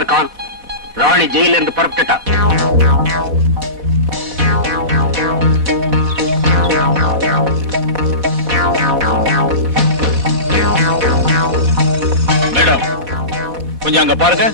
Mister Khan, ராணி ஜெயில இருந்து புறப்பட்டுட்டா. Madam, கொஞ்சம் அங்க பாருங்க.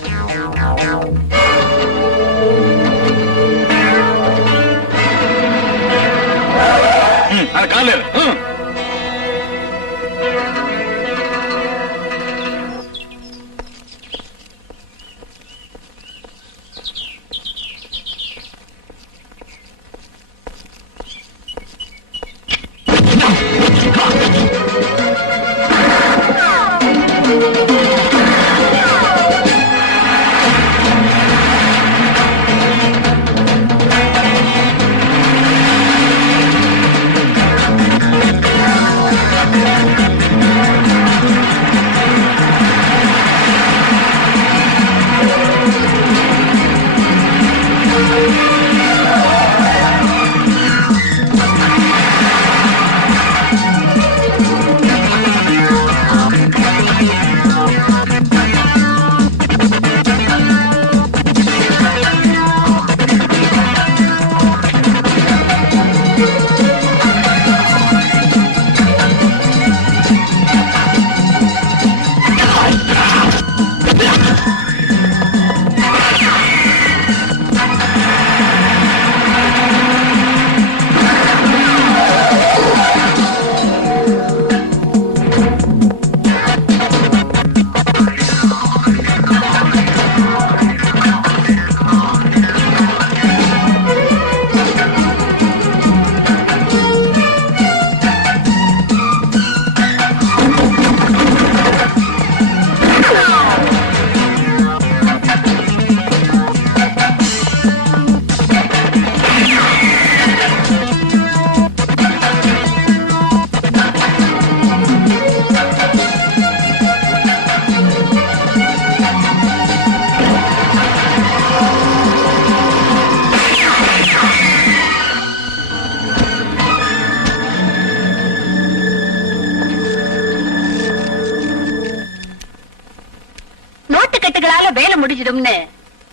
கால வேலை முடிஞ்சிடும்னு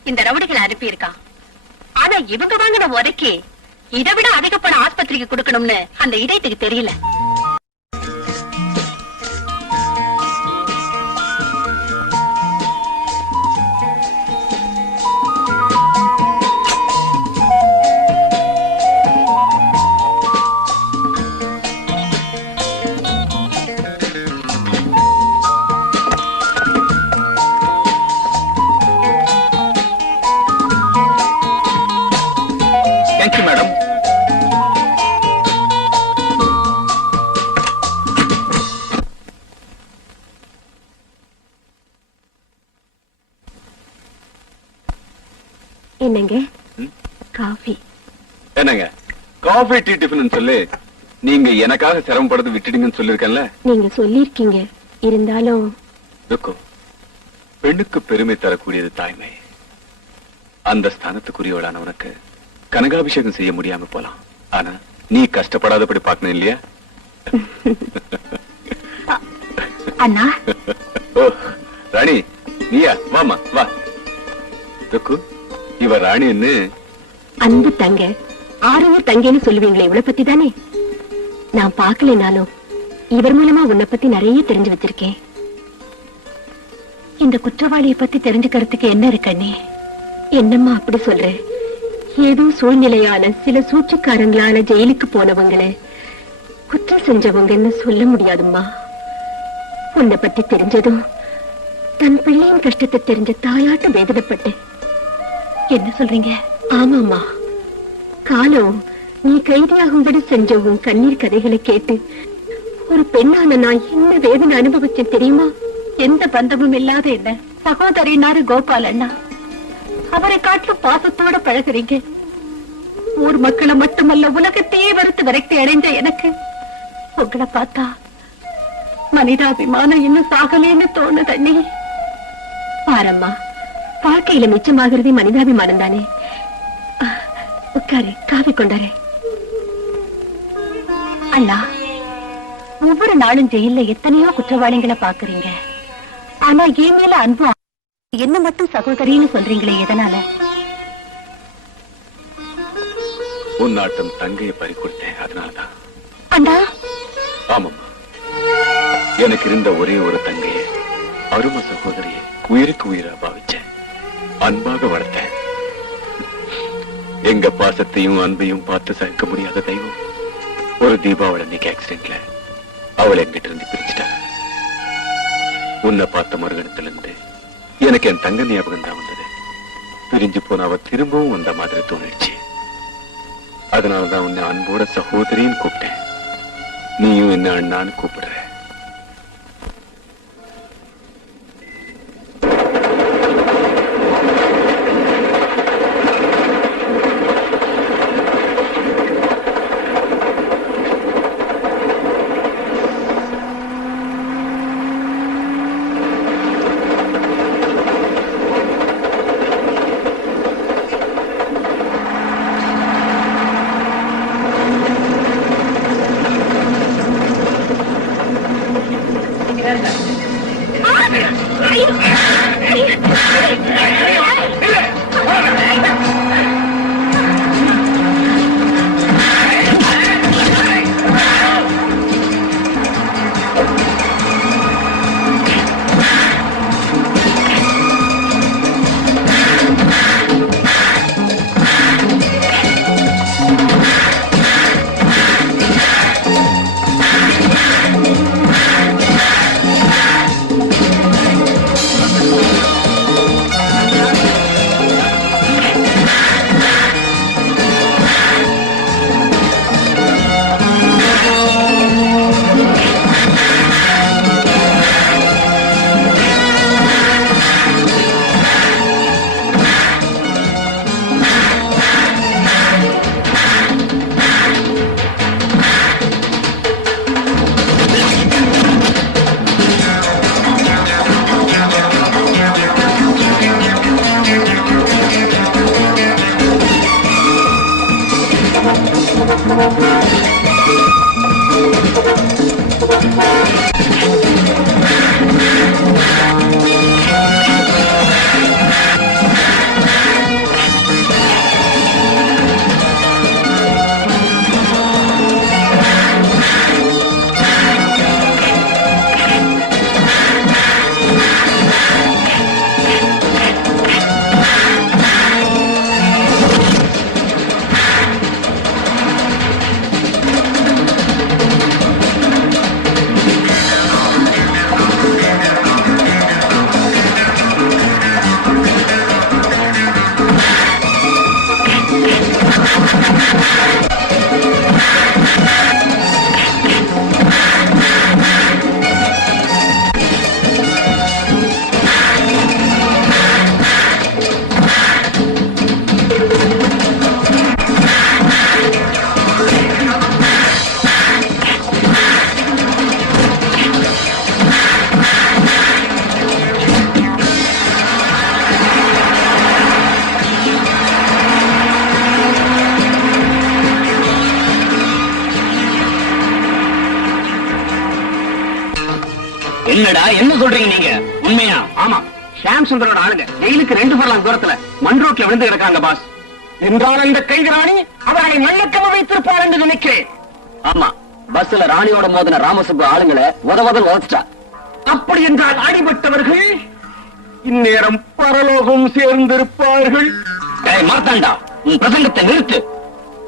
இந்த ரவுடிகளை அனுப்பி இருக்கான். ஆனா இவங்க வாங்கின உதைக்கு இதை விட அதிக பணம் ஆஸ்பத்திரிக்கு கொடுக்கணும்னு அந்த இதயத்துக்கு தெரியல. என்னங்க காஃபி? என்னங்க காஃபி டீ டிஃபன் சொல்லி நீங்க எனக்காக சிரமப்படுறது விட்டுடுங்கன்னு சொல்லிருக்கேன்ல. நீங்க சொல்லிருக்கீங்க, இருந்தாலும் பெண்ணுக்கு பெருமை தரக்கூடியது தாய்மை. அந்த ஸ்தானத்துக்குரியவளான உனக்கு கனகாபிஷேகம் செய்ய முடியாம போலாம், ஆனா நீ கஷ்டப்படாதபடி பார்க்கணும் இல்லையா? அண்ணா. ஓ ராணி நீயா? வாமா வா. இவ ராணின்னு அன்பு தங்க, ஆரம்ப தங்கன்னு சொல்லுவீங்களே, இவளை பத்தி தானே. நான் பாக்கலனாலும் இவர் மூலமா உன்னை பத்தி நிறைய தெரிஞ்சு வச்சிருக்கேன். இந்த குற்றவாளியை பத்தி தெரிஞ்சுக்கிறதுக்கு என்ன இருக்கண்ணே? என்னம்மா அப்படி சொல்ற? ஏதோ சூழ்நிலையால சில சூழ்ச்சிக்காரங்களால ஜெயிலுக்கு போனவங்கள குற்றம் செஞ்சவங்கன்னு சொல்ல முடியாதும்மா. உன்னை பத்தி தெரிஞ்சதும் தன் பிள்ளையின் கஷ்டத்தை தெரிஞ்ச தாயாட்ட வேதனைப்பட்டேன். என்ன சொல்றீங்க? ஆமாமா, காலம் நீ கைதியாகும்படி செஞ்ச உன் கண்ணீர் கதைகளை கேட்டு ஒரு பெண்ணான நான் என்ன வேதனை அனுபவிச்சேன் தெரியுமா? எந்த பந்தமும் இல்லாத என்ன சகோதரினாரு கோபால் அண்ணா, அவரை காட்டிலும் பாசத்தோட பழகுறீங்க. ஊர் மக்களை மட்டுமல்ல உலகத்தையே வெறுத்து விரக்தி அடைஞ்ச எனக்கு உங்களை பார்த்தா மனிதாபிமானம் இன்னும் சாகலேன்னு தோணுது அண்ணி. பாரம்மா, வாழ்க்கையில மிச்சமாகிறது மனிதாபிமானம் தானே. உட்காரு, காஃபி கொண்டாரு. அண்ணா, ஒவ்வொரு நாளும் ஜெயில எத்தனையோ குற்றவாளிகளை பாக்குறீங்க, ஆனா என் மேல அன்பு என்ன மட்டும் சகோதரின்னு சொல்றீங்களே, எதனால? உன் நாட்டம் தங்கையை பறி கொடுத்தேன், அதனாலதான். அண்ணா. ஆமாம்மா, எனக்கு இருந்த ஒரே ஒரு தங்கையை, அரும சகோதரியை உயிருக்கு உயிரா பாவிச்சேன், அன்பாக வளர்த்தேன். எங்க பாசத்தையும் அன்பையும் பார்த்து சகிக்க முடியாத தெய்வம் ஒரு தீபாவளி அன்னைக்கு ஆக்சிடென்ட்ல அவளை எங்கிட்ட இருந்து பிரிச்சுட்டாங்க. உன்னை பார்த்த மறுகணத்துல இருந்து எனக்கு என் தங்க ஞாபகம் தான் வந்தது. பிரிஞ்சு போன அவ திரும்பவும் வந்த மாதிரி தோணிடுச்சு. அதனாலதான் உன்னை அன்போட சகோதரின்னு கூப்பிட்டேன். நீயும் என்ன அண்ணான்னு கூப்பிடுற. என்னடா என்ன சொல்றீங்க நீங்க? உண்மையா? ஆமா, ஷாம் சுந்தரோட ஆளுங்க ஜெயிலுக்கு 2 ஃபர்லாங் தூரத்துல மண் ரோட்ல விழுந்து கிடக்காங்க பாஸ். என்றால் இந்த கைதி ராணி அவர்களை நல்லக்கம வைத்திருப்பார் என்று நினைக்கிறேன். ஆமா, பஸ்ல ராணியோட மோதின ராமசுப்பு ஆளுங்களை உதவதல் உதச்சிட்டா. அப்படி என்றால் அடிபட்டவர்கள் இந்நேரம் பரலோகம் சேர்ந்திருப்பார்கள். மார்த்தாண்டா, உன் பிரசங்கத்தை நிறுத்து.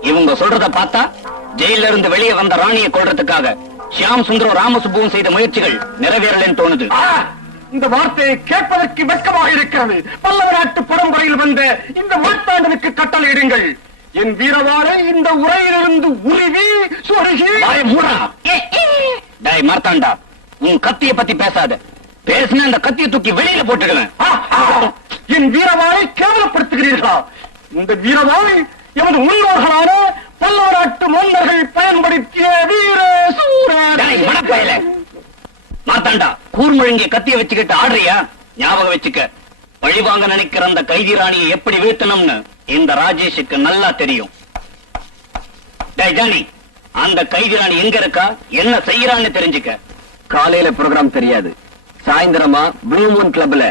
இவங்க சொல்றத பார்த்தா ஜெயில இருந்து வெளியே வந்த ராணியை கொல்றதுக்காக ஷியாம் சுந்தரம் ராமசுப்புவும் செய்த முயற்சிகள் நிறைவேறலன்னு தோணுது. இந்த வார்த்தையை கேட்பதற்கு வெட்கமாக இருக்கிறது. பல்லவ நாட்டு பரம்பரையில் வந்த இந்த மார்த்தாண்டனுக்கு கட்டளையிடுங்கள். என் வீரவாளை இந்த உரையிலிருந்து உருவி சொருகி மார்த்தாண்டா, உன் கத்திய பத்தி பேசாத. பேசினா அந்த கத்தியை தூக்கி வெளியில போட்டுடுவேன். என் வீரவாளை கேவலப்படுத்துகிறீர்களா? இந்த வீரவாளை எமது முன்னோர்களான பல்லவ நாட்டு மன்னர்கள் பயன்படுத்திய வீர சூர. மார்த்தாண்டா, கூர்முழங்கிய கத்திய வச்சுக்கிட்டு ஆடுறியா? ஞாபகம் வச்சுக்க, பழிவாங்க நினைக்கிற அந்த கைதி ராணியை எப்படி வீழ்த்தணும்னு இந்த ராஜேஷுக்கு நல்லா தெரியும். ஜானி, அந்த கைதி ராணி எங்க இருக்கா, என்ன செய்யறான்னு தெரிஞ்சுக்க. காலையில ப்ரோகிராம் தெரியாது, சாயந்தரமா ப்ளூ மூன் கிளப்ல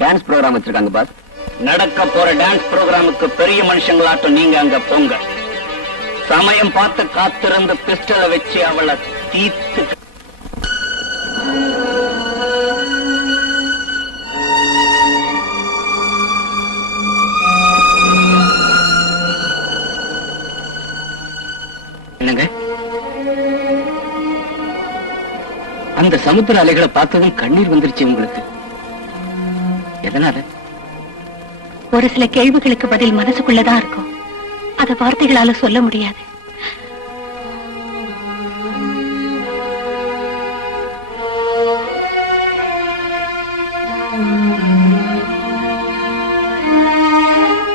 டான்ஸ் ப்ரோகிராம் வச்சிருக்காங்க பாஸ். நடக்க போற டான்ஸ் ப்ரோகிராமுக்கு பெரிய மனுஷங்களாட்டம் நீங்க அங்க போங்க. சமயம் பார்த்து காத்திருந்து பிஸ்டலை வச்சு அவளை தீர்த்து. என்னங்க, அந்த சமுத்திர அலைகளை பார்த்ததும் கண்ணீர் வந்துருச்சு உங்களுக்கு? எதனால? ஒரு சில கேள்விகளுக்கு பதில் மனசுக்குள்ளதான் இருக்கும், அத வார்த்தைகளால சொல்ல முடியாது.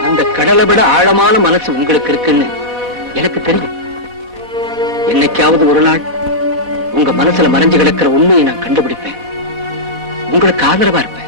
அந்த கடலை விட ஆழமான மனசு உங்களுக்கு இருக்குன்னு எனக்கு தெரியும். என்னைக்காவது ஒரு நாள் உங்க மனசுல மறைஞ்சு கிடக்கிற உண்மையை நான் கண்டுபிடிப்பேன். உங்களுக்கு ஆதரவா இருப்பேன்.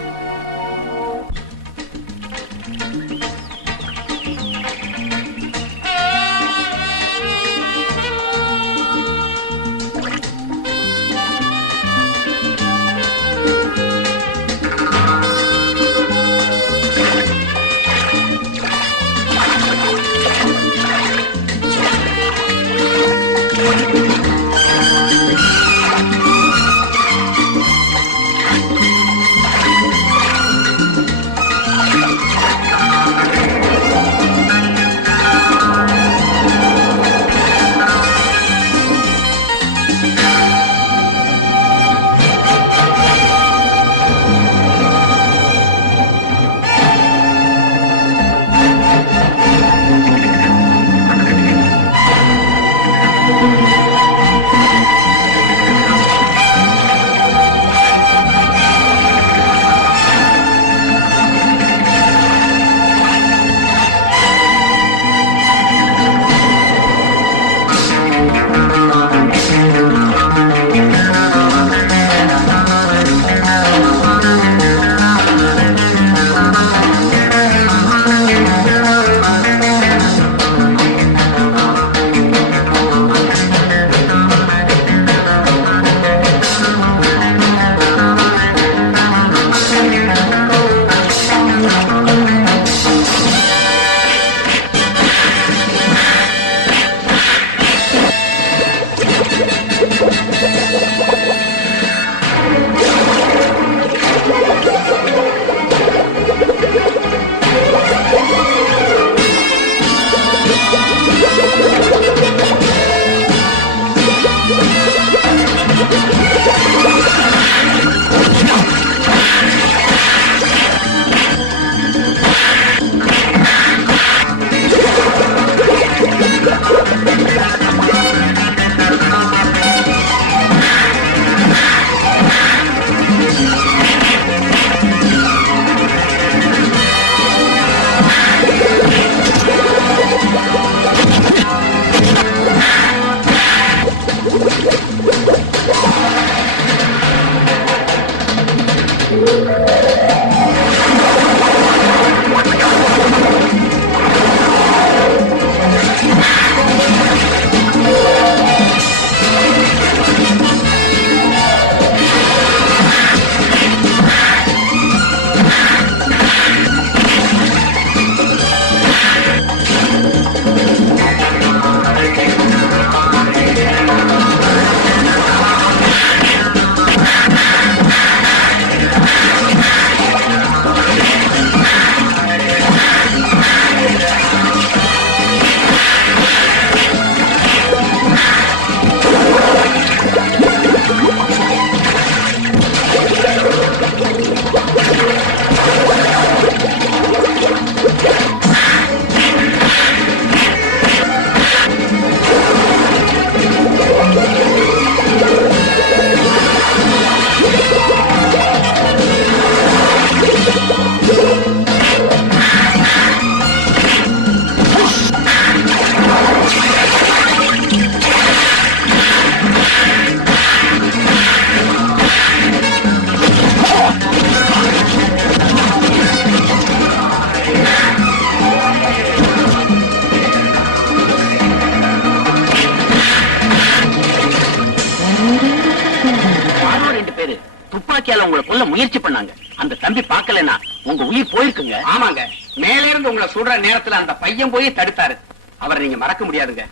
துப்பாக்கியால உங்களை கொல்ல முயற்சி பண்ணாங்க. அந்த தம்பி பார்க்கலன்னா உங்க உயிர் போயிருக்குங்க. ஆமாங்க, மேல இருந்து உங்களை சுடுற நேரத்துல அந்த பையன் போய் தடுத்தாரு. அவரை நீங்க மறக்க முடியாதுங்க.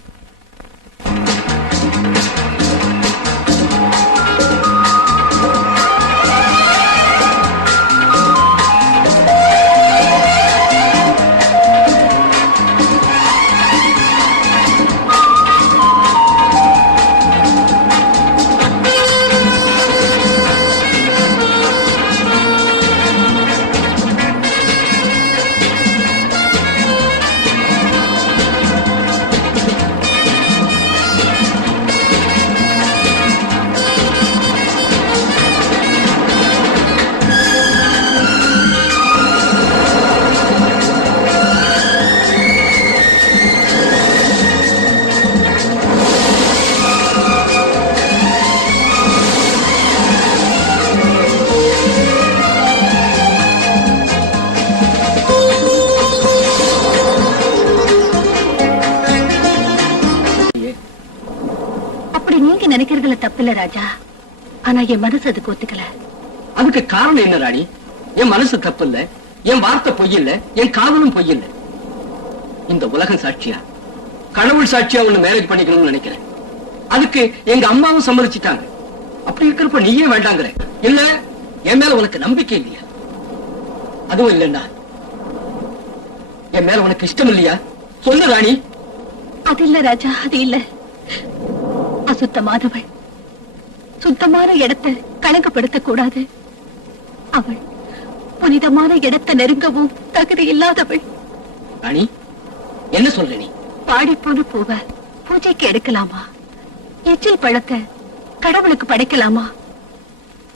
அப்படி நீங்க நினைக்கிறதுல தப்பில்ல ராஜா. ஆனா என் மனசு அதுக்கு ஒத்துக்கல. அதுக்கு காரணம் என்ன ராணி? என் மனசு தப்பு இல்ல, என் வார்த்தை பொய் இல்ல, என் காதலும் பொய் இல்ல. இந்த உலகம் சாட்சியா, கடவுள் சாட்சியா ஒண்ணு மேரேஜ் பண்ணிக்கணும்னு நினைக்கிறேன். அதுக்கு எங்க அம்மாவும் சம்மதிச்சிட்டாங்க. அப்படி இருக்கிறப்ப நீயே வேண்டாங்கிற? இல்ல, என் மேல உனக்கு நம்பிக்கை இல்லையா? அதுவும் இல்லைன்னா என் மேல உனக்கு இஷ்டம் இல்லையா? சொல்லு ராணி. அது இல்ல ராஜா, அது இல்ல. அசுத்தமானவள், சுத்தமான இடத்தை கணக்குப்படுத்த கூடாது. அவள் புனிதமான இடத்தை நெருங்கவும் தகுதி இல்லாதவள். ராணி, என்ன சொல்ற நீ? பாடி போன பூவ பூஜைக்கு எடுக்கலாமா? எச்சில் பழத்தை கடவுளுக்கு படைக்கலாமா?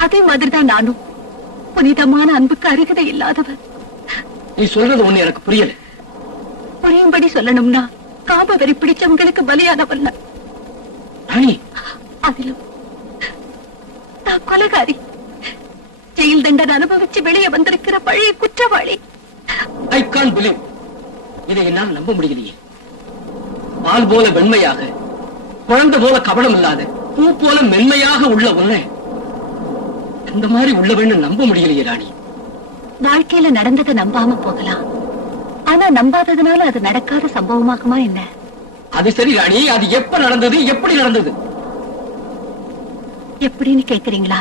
அதே மாதிரிதான் நானும் புனிதமான அன்புக்கு அருகதை இல்லாதவன். நீ சொல்றது ஒண்ணு எனக்கு புரியல. புரியும்படி சொல்லணும்னா காம வெறி பிடிச்சவங்களுக்கு பலியானவன் நான். ராணி, அதிலும் நான் கொலைகாரி, ஜெயில் தண்டனை அனுபவிச்சு வெளியே வந்திருக்கிற பழைய குற்றவாளி. I can't believe. இதை என்னால் நம்ப முடியலையே. பால் போல வெண்மையாக, குழந்தை போல கபடம் இல்லாத, பூ போல மென்மையாக உள்ள உன்னை இந்த மாதிரி உள்ளவன்னு நம்ப முடியலையே ராணி. வாழ்க்கையில நடந்ததை நம்பாம போகலாம், ஆனா நம்பாததுனால அது நடக்காத சம்பவமாகுமா என்ன? அது சரி ராணி, அது எப்ப நடந்தது, எப்படி நடந்தது? எப்படின்னு கேக்குறீங்களா?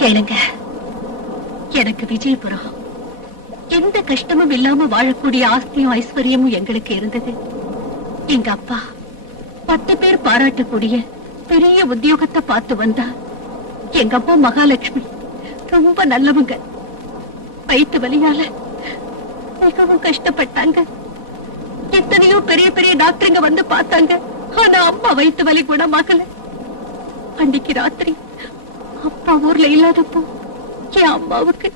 கேளுங்க. எனக்கு விஜயபுரம், எந்த கஷ்டமும் இல்லாம வாழக்கூடிய ஆஸ்தியும் ஐஸ்வர்யமும் எங்களுக்கு இருந்தது. எங்க அப்பா 10 பேர் பாராட்டக்கூடிய பெரிய உத்தியோகத்தை பார்த்து வந்தா. எங்க அப்பா மகாலட்சுமி ரொம்ப நல்லவங்க. வயிற்று வலியால மிகவும் கஷ்டப்பட்டாங்க. எத்தனையோ பெரிய பெரிய டாக்டருங்க வந்து பார்த்தாங்க. ஆனா அம்மா வயிற்று வலி குணமாகல. அன்னைக்கு ராத்திரி அப்பா ஊர்ல இல்லாதப்போ என் அம்மாவுக்கு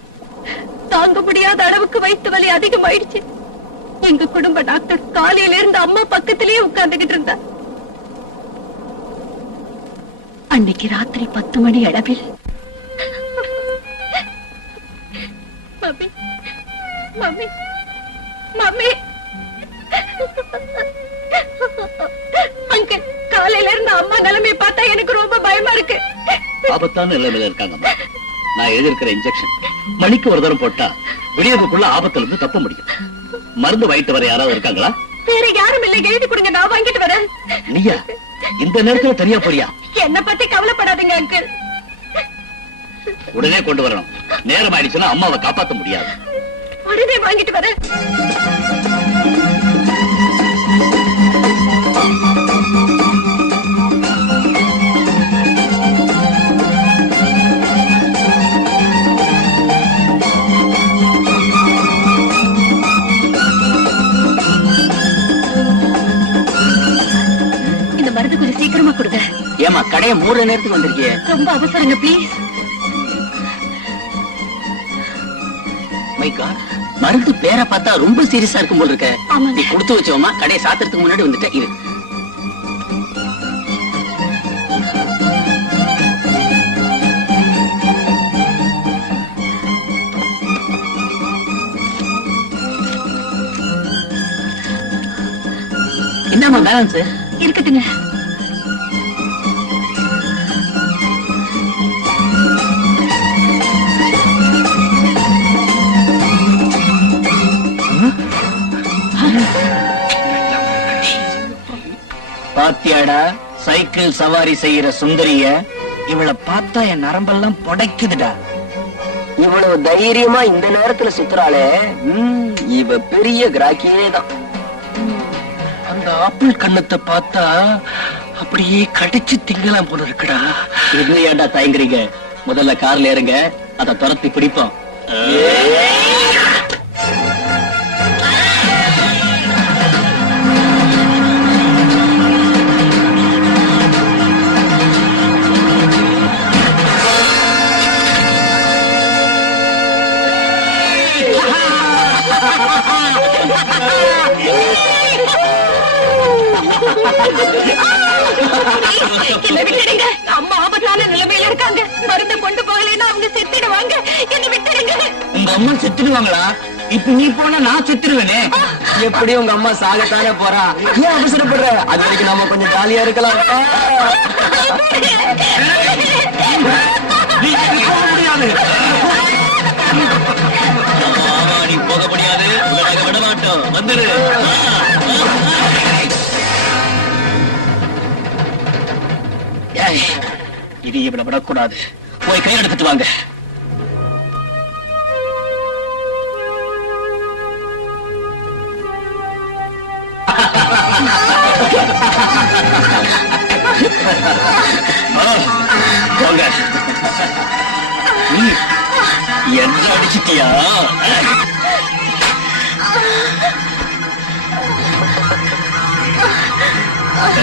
தாங்க முடியாத அளவுக்கு வயிற்று வலி அதிகமாயிடுச்சு. எங்க குடும்ப டாக்டர் காலையில இருந்து அம்மா பக்கத்திலேயே உட்கார்ந்துகிட்டு இருந்தா. அன்னைக்கு ராத்திரி 10 மணி அளவில் மம்மி மம்மி மம்மி அங்கிள், காலையில இருந்து அம்மா நிலைமையை பார்த்தா எனக்கு ரொம்ப பயமா இருக்கு. ஆபத்தான நிலைமையில இருக்காங்க. நான் எழுதியிருக்கிற இன்ஜெக்ஷன் மணிக்கு ஒரு தரம் போட்டா விடியதுக்குள்ள ஆபத்துல இருந்து தப்ப முடியும். மருந்து வாங்கிட்டு வர யாராவது இருக்காங்களா? வேற யாரும் இல்லை, எழுதி கொடுங்க, நான் வாங்கிட்டு வரேன். நீயா இந்த நேரத்துல தனியா போறியா? என்ன பத்தி கவலைப்படாதீங்க அங்கிள். உடனே கொண்டு வரணும். நேரம் ஆயிடுச்சுன்னா அம்மாவை காப்பாத்த முடியாது. உடனே வாங்கிட்டு வரேன். இந்த மருந்து கொஞ்சம் சீக்கிரமா கொடுங்க. ஏமா கடையை மூடுற நேரத்துக்கு வந்திருக்கிய? ரொம்ப அவசரங்க, பிளீஸ். மருந்து பேரை பார்த்தா ரொம்ப சீரியஸா இருக்கும் போல இருக்க. ஆமாங்க. நீ கொடுத்து வச்சோமா, கடையை சாத்துறதுக்கு முன்னாடி வந்துட்ட. இது என்னம்மா பேலன்ஸ் இருக்கட்டுங்க. பாத்தியாடா சைக்கிள் சவாரி செய்யற சுந்தரிய? இவளை பார்த்தா என் நரம்பெல்லாம் புடைக்குதுடா. இவ்வளவு தைரியமா இந்த நேரத்துல சுத்துறாளே, இவ பெரிய கிராக்கியே தான். அந்த ஆப்பிள் கண்ணத்தை பார்த்தா அப்படியே கடிச்சு திங்கலாம் போல இருக்குடா. இல்லையாண்டா தயங்குறீங்க? முதல்ல கார்ல ஏறுங்க, அதை துரத்தி பிடிப்போம். என்ன விட்டுடுங்க, அம்மா ஆபத்தான நிலைமையில இருக்காங்க. மருந்து கொண்டு போகலைன்னா அவங்க செத்துடுவாங்க. என்ன விட்டுடுங்க. உங்க அம்மா செத்துடுவாங்களா? இப்ப நீ போனா நான் செத்துருவேனே. எப்படி உங்க அம்மா சாகத்தானே போறா, ஏன் அவசரப்படுற? அது வரைக்கும் நாம கொஞ்சம் ஜாலியா இருக்கலாம். நீ போக முடியாது. நீ போக முடியாது. உனக்கு விட மாட்டோம். வந்துரு. இது இவனை விடக்கூடாது. போய் கை எடுத்துட்டு வாங்க. வாங்க. என்ன அடிச்சிட்டியா?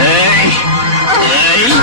ஏய், ஏய்.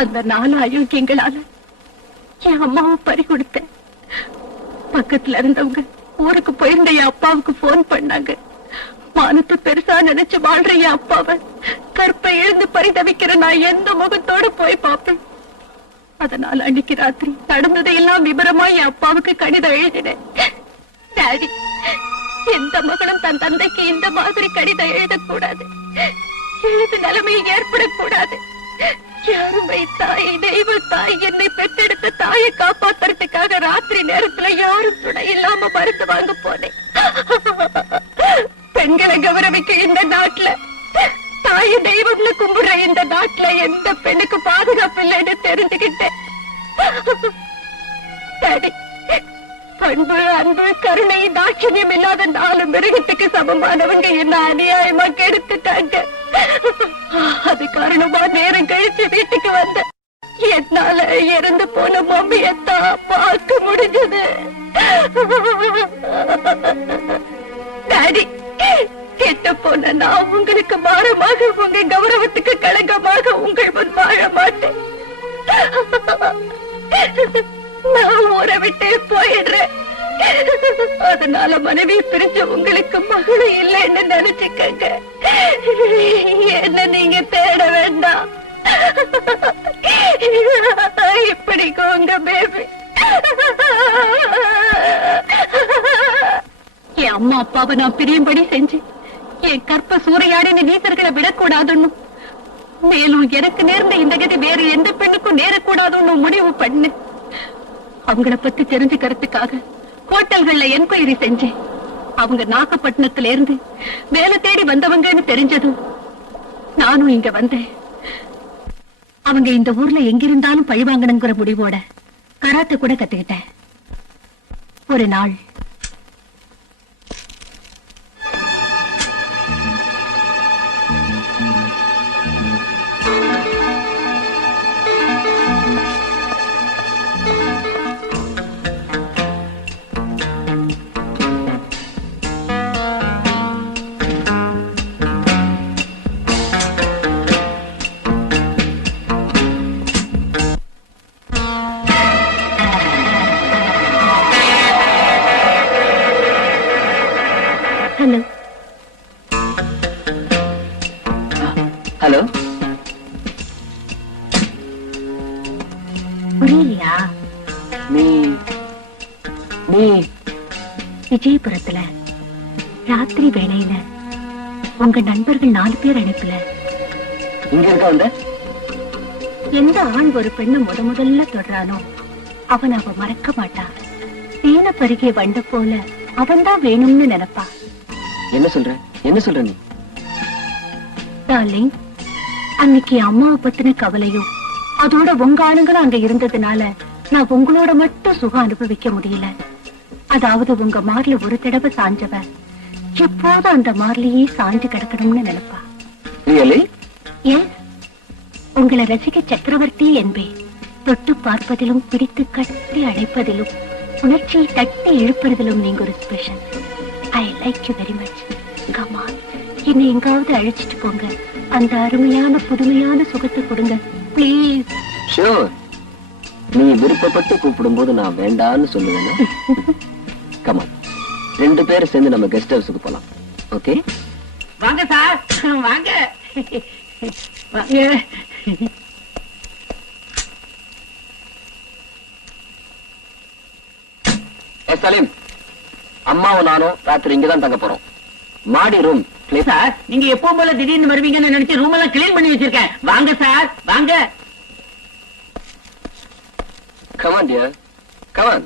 அந்த 4 அயோக்கியங்களால என் அம்மாவை பறி கொடுத்தேன். பக்கத்துல இருந்தவங்க ஊருக்கு போயிருந்த என் அப்பாவுக்கு போன் பண்ணாங்க. மானத்தை பெருசா நினைச்சு வாழ்ற என் அப்பாவை கற்பை எழுந்து பரிதவிக்கிற நான் எந்த முகத்தோடு போய் பார்ப்பேன். அதனால அன்னைக்கு ராத்திரி நடந்ததையெல்லாம் விபரமா என் அப்பாவுக்கு கடிதம் எழுதினேன். டாடி, எந்த மகளும் தன் தந்தைக்கு இந்த மாதிரி கடிதம் எழுதக்கூடாது. ஏது நிலைமை ஏற்படக்கூடாது. யாருமை தாய், தெய்வ தாய், என்னை பெற்றெடுத்த தாயை காப்பாத்துறதுக்காக ராத்திரி நேரத்துல யாரும் துணை இல்லாம மருந்து வாங்க போனேன். பெண்களை கௌரவிக்க இந்த நாட்டுல, தாயை தெய்வம்னு கும்பிடுற இந்த நாட்டுல எந்த பெண்ணுக்கு பாதுகாப்பு இல்லைன்னு தெரிஞ்சுக்கிட்டேன். டாடி, பண்பு, அன்பு, கருணை, தாட்சியம் இல்லாத 4 மிருகத்துக்கு சமமானவங்க என்ன அநியாயமா கெடுத்துட்டாங்க. அது காரணமா நேரம் கழிச்சு வீட்டுக்கு வந்த என்னால இறந்து போன மம்மியத்தான் பார்க்க முடிஞ்சது. டாடி, கெட்ட போன நான் உங்களுக்கு மாறமாக, உங்க கௌரவத்துக்கு களங்கமாக உங்கள் முன் வாழ மாட்டேன். நான் ஊரை விட்டே போயிடுறேன். அதனால மனைவி பிரிஞ்ச உங்களுக்கு மகளும் இல்லைன்னு நினைச்சுக்கங்க. என்ன நீங்க தேட வேண்டாம். இப்படி உங்க பேபி. என் அம்மா அப்பாவை நான் பிரியும்படி செஞ்சு என் கற்ப சூறையாடின நீசர்களை விடக்கூடாதுன்னு, மேலும் எனக்கு நேர்ந்த இந்த கதி வேற எந்த பெண்ணுக்கும் நேரக்கூடாதுன்னு முடிவு பண்ணு. அவங்கள பத்தி தெரிஞ்சுக்கிறதுக்காக ஹோட்டல்கள்ல என்கொயரி செஞ்சேன். அவங்க நாகப்பட்டினத்துல இருந்து வேலை தேடி வந்தவங்கன்னு தெரிஞ்சதும் நானும் இங்க வந்தேன். அவங்க இந்த ஊர்ல எங்கிருந்தாலும் பழிவாங்கணுங்கிற முடிவோட கராத்தே கூட கத்துக்கிட்டேன். ஒரு நாள் ஹலோ, புரியலையா? நீ விஜயபுரத்துல ராத்திரி வேளையில உங்க நண்பர்கள் 4 பேர் அனுப்பல. இங்க இருக்க வந்த எந்த ஆண் ஒரு பெண்ணை முதல்ல தொடரானோ அவன் அவ மறக்க மாட்டா. தேன பருகிய வண்ட போல அவன்தான் வேணும்னு நினைப்பா. என்ன சொல்ற நீ? டார்லிங், அன்னைக்கு அம்மாவை பத்தின கவலையும் அதோட உங்க ஆளுங்களும் அங்க இருந்ததுனால நான் உங்களோட மட்டும் சுகம் அனுபவிக்க முடியல. அதாவது உங்க மார்ல ஒரு தடவை சாஞ்சவ எப்போதும் அந்த மார்லயே சாஞ்சு கிடக்கணும்னு நினைப்பா. ஏன் உங்களை ரசிக சக்கரவர்த்தி என்பேன். தொட்டு பார்ப்பதிலும் பிடித்து கட்டி அழைப்பதிலும் உணர்ச்சியை தட்டி இழுப்பதிலும் நீங்க ஒரு special. I like you very much. Come on, என்னை எங்காவது அழைச்சிட்டு போங்க. அந்த அருமையான புதுமையான சுகத்தை கொடுங்க பிளீஸ். ஷூர். நீ விருப்பப்பட்டு கூப்பிடும் போது நான் வேண்டான்னு சொல்லுவேன். கமான், 2 பேரும் சேர்ந்து நம்ம கெஸ்ட் ஹவுஸுக்கு போலாம். ஓகே? வாங்க சார், வாங்க. சலீம், அம்மாவும் நானும் ராத்திரி இங்கதான் தங்க போறோம். மாடி ரூம். சார், நீங்க எப்பவும் போல திடீர்னு வருவீங்கன்னு நினைச்சு ரூம் எல்லாம் கிளீன் பண்ணி வச்சிருக்கேன். வாங்க சார், வாங்க. Come on, dear. Come on.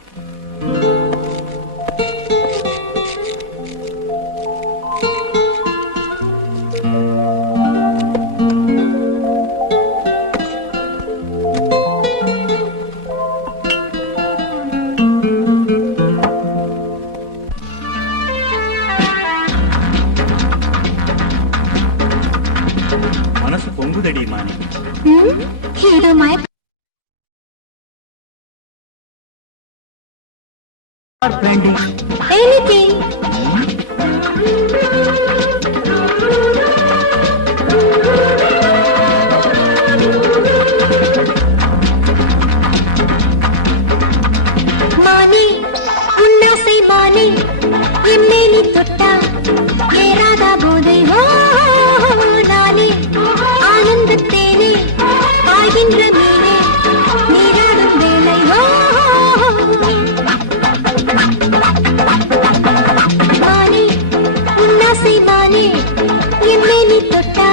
மனசு பொங்குதடி மாணி. இது மயக்க anything. மானே, உன்னாசை மானே, என்னை நீ தொட்டா ஏறாத போதை. ஓ நானே, ஆனந்தத்தேனே, பாய்கின்ற மீனே, நீராடும் வேளை. ஓ மானே, உன்னாசை மானே, என்னை நீ தொட்டா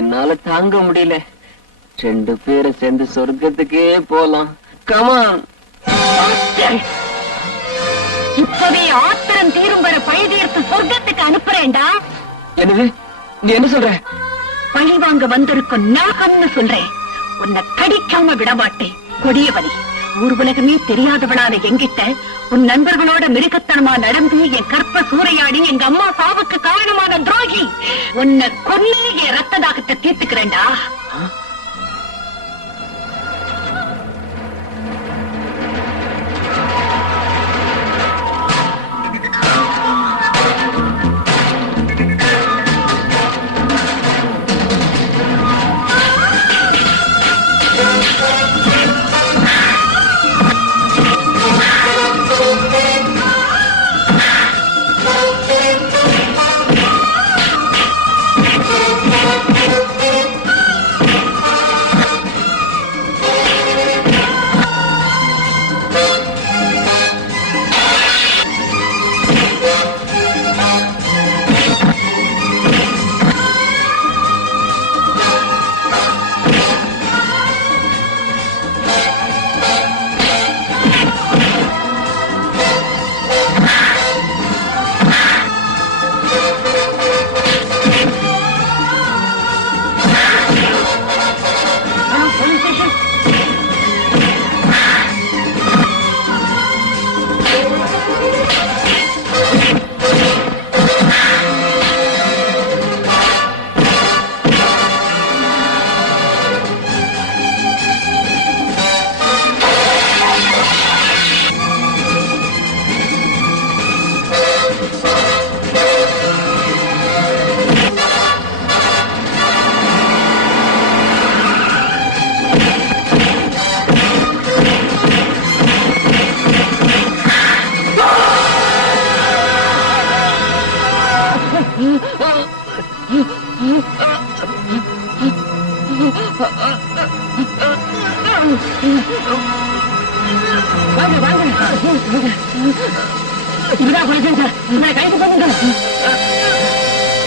என்னால தாங்க முடியல. 2 பேரும் சேர்ந்து சொர்க்கத்துக்கே போலாம். கமான். இப்பவே ஆத்திரம் தீரும் வர பழி தீர்த்து சொர்க்கத்துக்கு அனுப்புறேன்டா. என்னது நீ என்ன சொல்ற? பழி வாங்க வந்திருக்கும் நாகம்னு சொல்றேன். உன்னை கடிக்காம விடமாட்டேன். கொடியவனே, ஊர் உலகமே தெரியாதவளான என்கிட்ட உன் நண்பர்களோட மிருகத்தனமா நடந்து என் கற்ப சூறையாடி எங்க அம்மா சாவுக்கு காரணமான துரோகி. உன்னை கொன்னு என் ரத்த தாகத்தை தீர்த்துக்கிறேன்டா.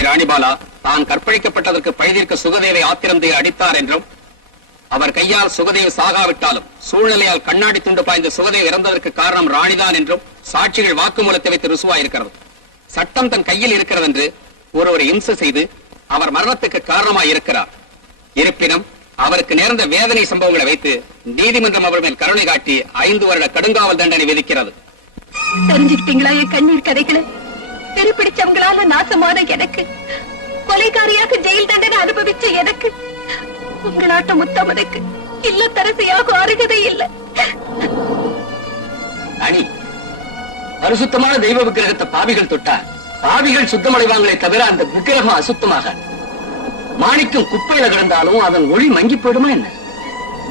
ராணிபாலா தான் கற்பழிக்கப்பட்டதற்கு பழிதீர்க்க சுகதேவை ஆத்திரம் தீர அடித்தார் என்றும், அவர் கையால் சுகதேவ் சாகாவிட்டாலும் சூழ்நிலையால் கண்ணாடி துண்டு பாய்ந்த சுகதேவ் இறந்ததற்கு காரணம் ராணிதான் என்றும் சாட்சிகள் வாக்குமூலத்தை வைத்து ருசுவாயிருக்கிறது. சட்டம் தன் கையில் இருக்கிறது என்று ஒருவரை இம்சை செய்து அவர் மரணத்துக்கு காரணமாய் இருக்கிறார். இருப்பினும் அவருக்கு நேர்ந்த வேதனை சம்பவங்களை வைத்து நீதிமன்றம் அவர் மேல் கருணை காட்டி 5 வருட கடுங்காவல் தண்டனை விதிக்கிறது. தெரிஞ்சுக்கிட்டீங்களா என் கண்ணீர் கதைகளை? பெருப்பிடிச்சவங்களால நாசமான எனக்கு, கொலைகாரியாக ஜெயில் தண்டனை அனுபவிச்ச எனக்கு, உங்களாட்ட முத்தமனுக்கு இல்லத்தரசியாக அருகதை இல்லை. அணி பரிசுத்தமான தெய்வ விக்கிரகத்தை பாவிகள் தொட்டா பாவிகள் சுத்தமடைவாங்களே தவிர அந்த விக்கிரகம் அசுத்தமாக. மாணிக்கம் குப்பையில கிடந்தாலும் அதன் ஒளி மங்கி போயிடுமா என்ன?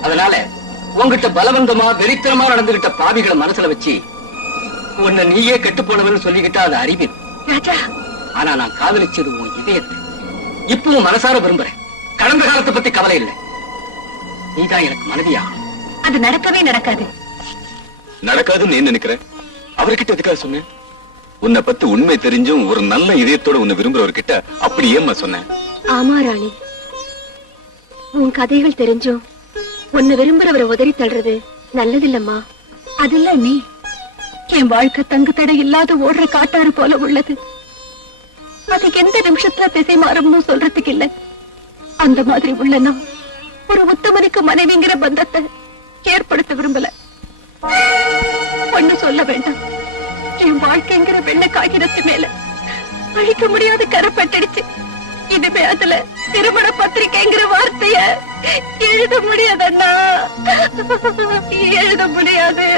அதனால உங்ககிட்ட பலவந்தமா வெறித்தனமா நடந்துகிட்ட பாவிகளை மனசுல வச்சு உன்னை நீயே கெட்டு போனவன்னு சொல்லிக்கிட்டா அது அறிவின். ஆனா நான் காதலிச்சது உன் இதயத்தை. இப்பவும் மனசார விரும்புறேன். கடந்த காலத்தை பத்தி கவலை இல்லை. நீதான் எனக்கு மனைவியா. அது நடக்கவே நடக்காது. நடக்காதுன்னு நீ நினைக்கிறேன். அவர்கிட்ட எதுக்காக சொன்னேன்? உன்னை பத்தி உண்மை தெரிஞ்சும் ஒரு நல்ல இதயத்தோட உன்னை விரும்புறவர்கிட்ட அப்படி ஏம்மா சொன்னேன்? ஆமா ராணி, உன் கதைகள் தெரிஞ்சும் உன்னை விரும்புறவரை உதறி தள்ளுறது நல்லதில்லம்மா. அதில்ல நீ என் வாழ்க்கை தங்கு தடை இல்லாத ஓடுற காட்டாறு போல உள்ளது. அதுக்கு எந்த நிமிஷத்துல திசை மாறும்னு சொல்றதுக்கு இல்ல. அந்த மாதிரி உள்ளனா ஒரு உத்தமனுக்கு மனைவிங்கிற பந்தத்தை ஏற்படுத்த விரும்பல. ஒண்ணு சொல்ல வேண்டாம், என் வாழ்க்கைங்கிற வெள்ள காகிதத்து மேல அழிக்க முடியாத கரைப்பட்டுடுச்சு. இனிமே அதுல திருமண பத்திரிகைங்கிற வார்த்தைய எழுத முடியாதண்ணா, எழுத முடியாது.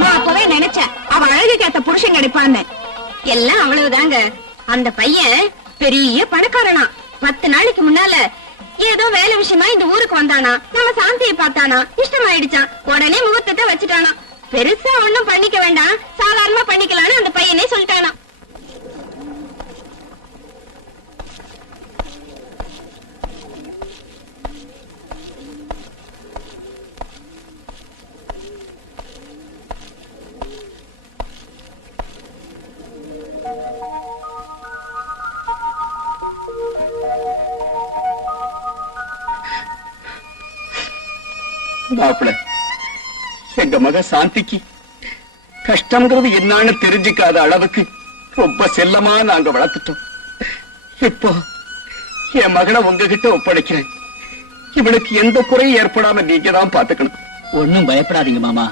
நான் அப்பவே நினைச்சேன் அவ அழகு கேட்ட புருஷன் கிடைப்பான்னு. எல்லாம் அவ்வளவுதாங்க. அந்த பையன் பெரிய பணக்காரனா. 10 நாளைக்கு முன்னால ஏதோ வேலை விஷயமா இந்த ஊருக்கு வந்தானா. நம்ம சாந்தியை பார்த்தானா, இஷ்டமாயிடுச்சான். உடனே முகூர்த்தத்தை வச்சுட்டானா. பெருசா ஒண்ணும் பண்ணிக்க வேண்டாம், சாதாரணமா பண்ணிக்கலாம்னு அந்த பையனே சொல்லிட்டானா. மாப்பிள, எங்க மக சாந்திக்கு கஷ்டம்ங்கிறது என்னன்னு தெரிஞ்சுக்காத அளவுக்கு ரொம்ப செல்லமா நாங்க வளர்த்துட்டோம். இப்போ என் மகனை உங்ககிட்ட ஒப்படைக்கிறேன். இவளுக்கு எந்த குறையும் ஏற்படாம நீங்க தான் பாத்துக்கணும். ஒண்ணும் பயப்படாதீங்க மாமா.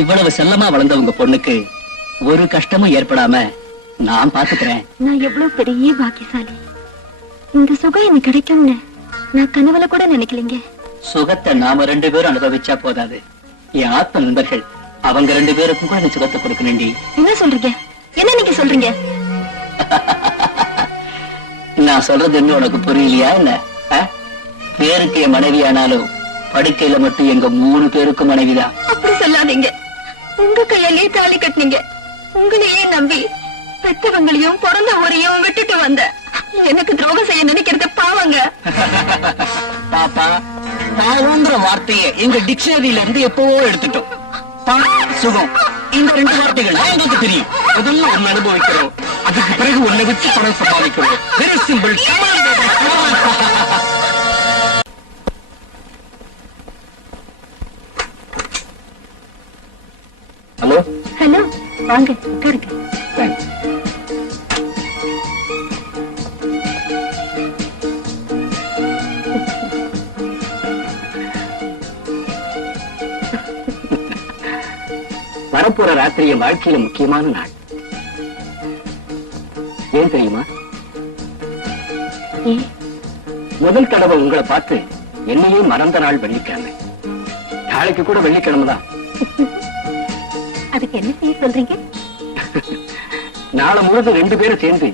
இவ்வளவு செல்லமா வளர்ந்த உங்க பொண்ணுக்கு ஒரு கஷ்டமும் ஏற்படாம நான் பாத்துக்கிறேன். நான் எவ்வளவு பெரிய பாக்கியசாலி. இந்த சுகம் எனக்கு கிடைக்கும்னு நான் கனவுல கூட நினைக்கலீங்க. சுகத்தை நாம 2 பேரும் அனுபவிச்சா போதாது, என் ஆத்ம நண்பர்கள் அவங்க 2 பேருக்கும் கூட சுகத்தை கொடுக்கணுண்டி. என்ன சொல்றீங்க? என்ன நீங்க சொல்றீங்க? நான் சொல்றது என்ன உனக்கு புரியலையா என்ன? பேருக்கு என் மனைவி ஆனாலும் படுக்கையில மட்டும் எங்க 3 பேருக்கும் மனைவிதான். அப்படி சொல்லாதீங்க. உங்க கையிலேயே தாலி கட்டினீங்க. உங்களையே நம்பி பெற்றவங்களையும் பிறந்த ஊரையும் விட்டுட்டு வந்த எனக்கு துரோகம் செய்ய நினைக்கிறது பாவங்க. பாப்பா, பாவங்கிற வார்த்தையை எங்க டிக்ஷனரியில இருந்து எப்பவோ எடுத்துட்டோம். சுகம் இந்த 2 வார்த்தைகள் எங்களுக்கு தெரியும். முதல்ல ஒன்னு அனுபவிக்கிறோம், அதுக்கு பிறகு ஒன்னை வச்சு பணம் சம்பாதிக்கிறோம். Very simple. ஹலோ ஹலோ, வாங்க உட்காருங்க. வரப்போற ராத்திரி என் வாழ்க்கையில முக்கியமான நாள். ஏன் தெரியுமா? முதல் தடவை உங்களை பார்த்து என்னையே மறந்த நாள் வெள்ளிக்கிழமை. நாளைக்கு கூட வெள்ளிக்கிழமை தான். அதுக்கு என்ன செய்ய சொல்றீங்க? நாளை முழுதும் 2 பேரும் சேர்ந்து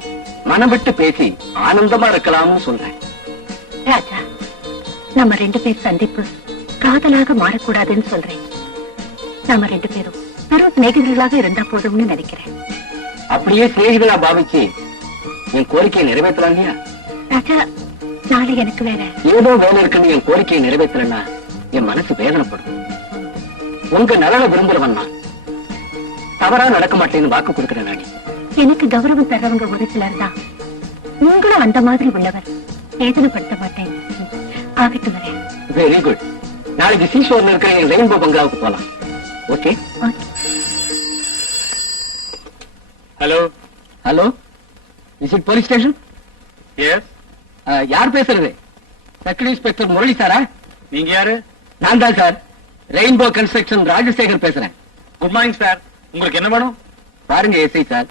மனம் விட்டு பேசி ஆனந்தமா இருக்கலாம்னு சொல்றேன். ராஜா, நம்ம 2 பேர் சந்திப்பு காதலாக மாறக்கூடாதுன்னு சொல்றேன். நாம 2 பேரும் வெறும் சிநேகிதர்களாக இருந்தா போதும்னு நினைக்கிறேன். அப்படியே சிநேகிதலா பாவிச்சு என் கோரிக்கையை நிறைவேற்றலாம் இல்லையா? ராஜா, நாளை எனக்கு வேற ஏதோ வேலை இருக்குன்னு என் கோரிக்கையை நிறைவேற்றலன்னா என் மனசு வேதனைப்படும். உங்க நலனை விரும்புறவன் நான். தவறா நடக்க மாட்டேன்னு வாக்கு கொடுக்கிறேன் நானே. எனக்கு கௌரவம் தர்றவங்க ஒரு சிலர் தான். நீங்களும் அந்த மாதிரி உள்ளவர். வேதனைப்படுத்த மாட்டேன். ஆகட்டும் வரேன். Very good. நாளைக்கு சீஷோர்ல இருக்கிற என் ரெயின்போ பங்களாவுக்கு போலாம். Okay? Hello hello, is it police station? Yes. யார் பேசுறது? சர்க்கிள் இன்ஸ்பெக்டர் முரளி சாரா? நீங்க யாரு? நான் தான் சார். ரெயின்போ கன்ஸ்ட்ரக்ஷன் ராஜசேகர் பேசுறேன். Good morning sir. உங்களுக்கு என்ன வேணும்? பாருங்க எஸ்ஐ சார்,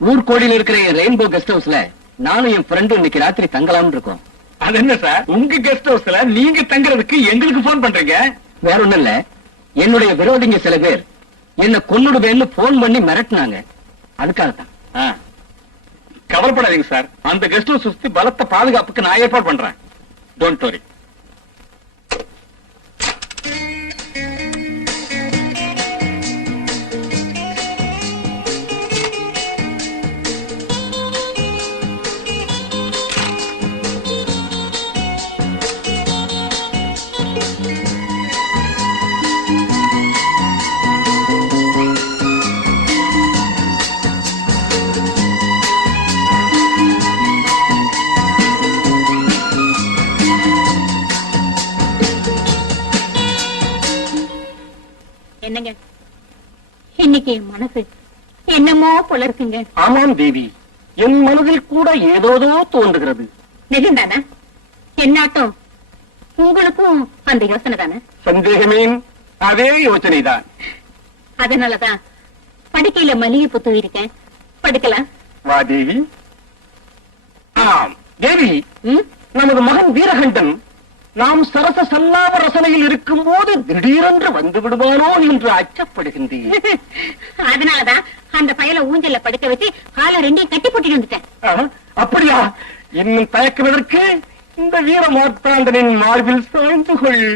ஊர்கோடியில் இருக்கிற என் ரெயின்போ கெஸ்ட் ஹவுஸ்ல நானும் என் ஃப்ரெண்டும் இன்னைக்கு ராத்திரி தங்கலாம்னு இருக்கோம். அது என்ன சார், உங்க கெஸ்ட் ஹவுஸ்ல நீங்க தங்குறதுக்கு எங்களுக்கு போன் பண்றீங்க? வேற ஒண்ணும் இல்ல, என்னுடைய விரோதிங்க சில பேர் என்ன கொன்னுடுவேன்னு போன் பண்ணி மிரட்டினாங்க. அதுக்காகத்தான். கவலைப்படாதீங்க சார், அந்த கெஸ்ட் ஹவுஸ் சுத்தி பலத்த பாதுகாப்புக்கு நான் ஏற்பாடு பண்றேன். Don't worry. என்னங்க, இன்னைக்கு என் மனசு என்னமோ போல இருக்குங்க. ஆமாம் தேவி, என் மனதில் கூட ஏதோதோ தோன்றுகிறது. நிஜம்தானே? என்னாட்டம் உங்களுக்கும் அந்த யோசனை தானே? சந்தேகமே, அதே யோசனைதான். அதனாலதான் படுக்கையில மல்லிகை பூ தூவிருக்கேன். படுக்கலாம். வா தேவி. ஆம் தேவி, நமது மகன் வீரகண்டன் நாம் சரச சல்லாப ரசனையில் இருக்கும் போது திடீரென்று வந்து விடுவானோ என்று அச்சப்படுகின்றேன். அதனாலதான் அந்த பயல ஊஞ்சல்ல படுக்க வச்சு காலை 2 கட்டி போட்டுட்டு வந்துட்டேன். அப்படியா? இன்னும் தயக்குவதற்கு இந்த வீர மார்த்தாண்டனின் மார்பில் சாய்ந்து கொள்.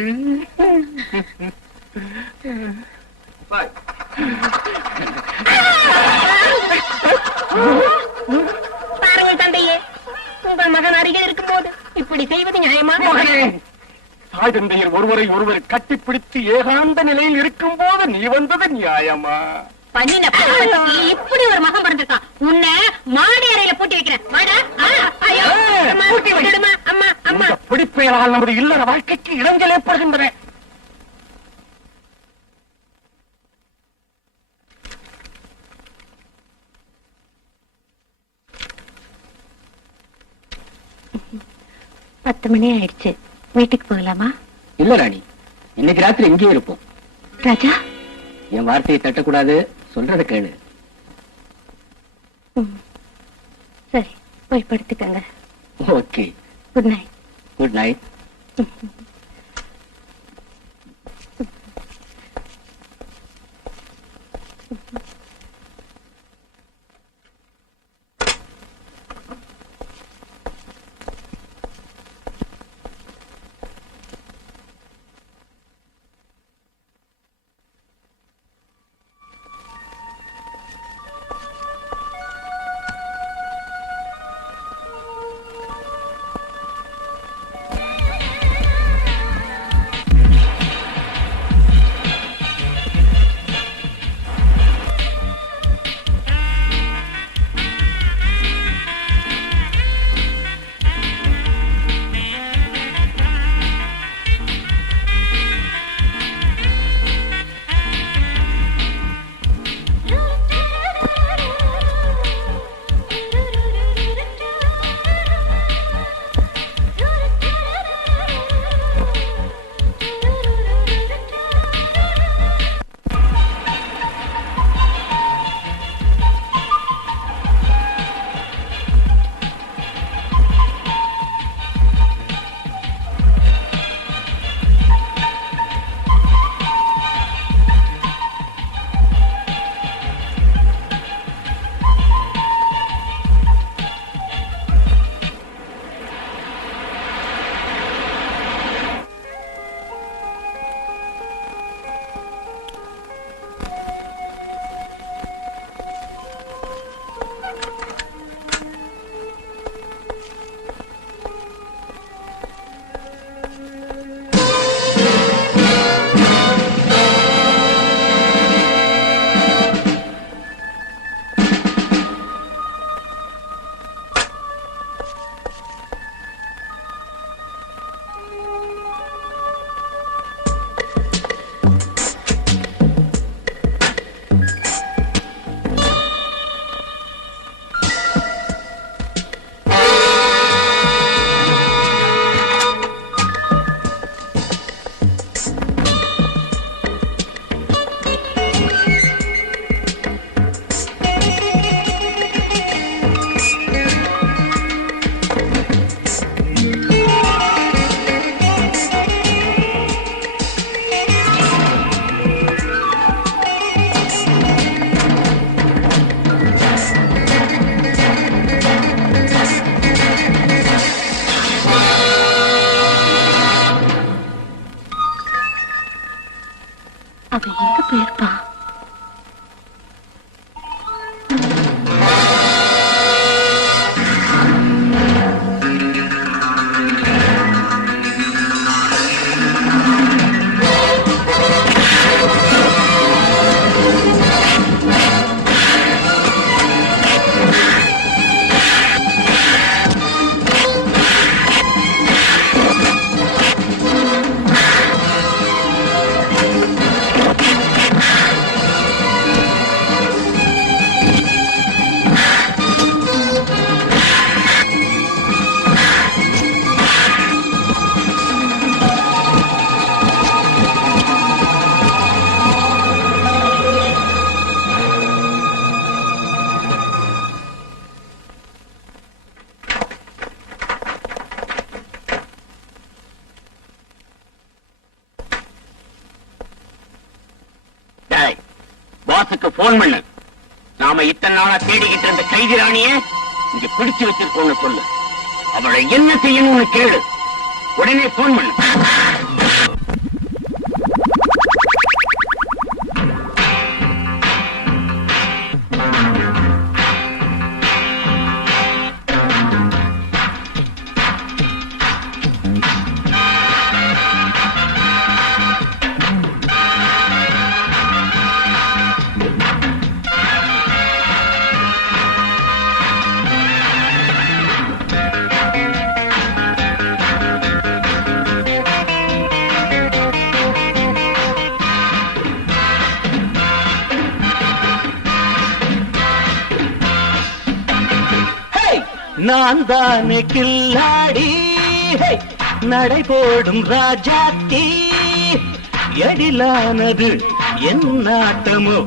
பாருங்கள் தந்தையே, உங்கள் மகன் அருகே இருக்கும் போது இப்படி செய்வது நியாயமா? தாய் தந்தையர் ஒருவரை ஒருவர் கட்டிப்பிடித்து ஏகாந்த நிலையில் இருக்கும் போது நீ வந்தது நியாயமா? பண்ணின பாவத்துக்கு இப்படி ஒரு மகன் பிறந்திருக்கான். உன்னை மாடி அறையில பூட்டி வைக்கிறேன். வாடா. ஐயோ, அம்மா, விடுமா, அம்மா, அம்மா. இந்த பிடிப்பெயரால் நமது இல்லற வாழ்க்கைக்கு இடைஞ்சல் ஏற்படுகின்றன. பத்து மணி ஆயிடுச்சு, வீட்டுக்கு போகலாமா? இல்ல ராணி, இன்னைக்கு ராத்திரி எங்கேயே இருப்போம். ராஜா, என் வார்த்தையை தட்டக்கூடாது, சொல்றத கேளு. சரி, போய் படுத்துக்கங்க. Okay, good night. Good night. அவன் எங்க போயிருப்பான்? பாஸுக்கு போன் பண்ணு. நாம இத்தனை நாளா தேடிக்கிட்டு இருந்த கைதி ராணிய இங்க பிடிச்சு வச்சிருக்கோம்னு சொல்லு. அவளை என்ன செய்யணும்னு கேளு. உடனே போன் பண்ணு. நான் தானே கில்லாடி நடை போடும் ராஜாத்தி எழிலானது என் நாட்டமோ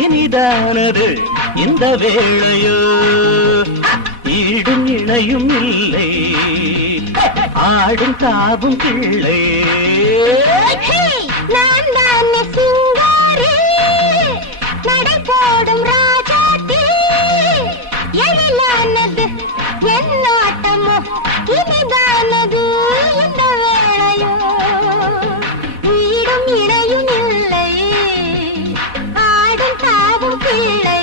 இனிதானது இந்த வேளையோ ஈடும் இணையும் இல்லை ஆடும் தாவும் பிள்ளை நான் தானே சிங்காரி நடை போடும் ராஜாத்தி எழிலானது என் நாட்டமோ இனிதானது இந்த வேளையோ ஈடும் இணையும் இல்லை ஆடும் தாவும் பிள்ளை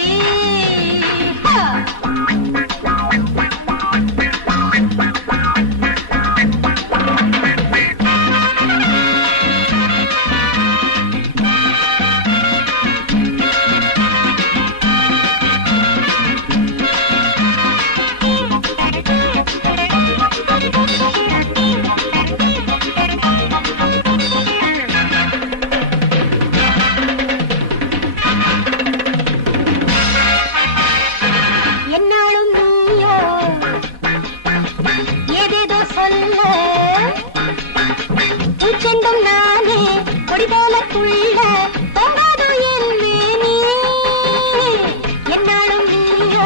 என்னாலும் நீயோ ஏதேதோ சொல்ல உச்செண்டும் நானே கொடி போல துள்ள பொங்காதோ என் மேனி என்னாலும் நீயோ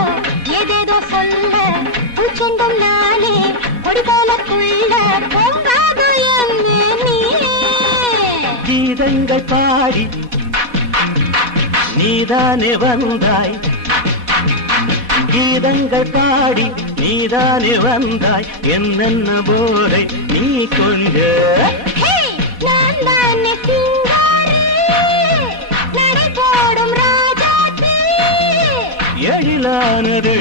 ஏதேதோ சொல்ல உச்செண்டும் நானே கொடி போல துள்ள பொங்காதோ என் மேனி கீதங்கள் பாடி நீதானே வந்தாய் கீதங்கள் பாடி நீதானே வந்தாய் என்னென்ன போதை நீ கொஞ்ச நான் தானே சிங்காரி நடை போடும் ராஜாத்தி எழிலானது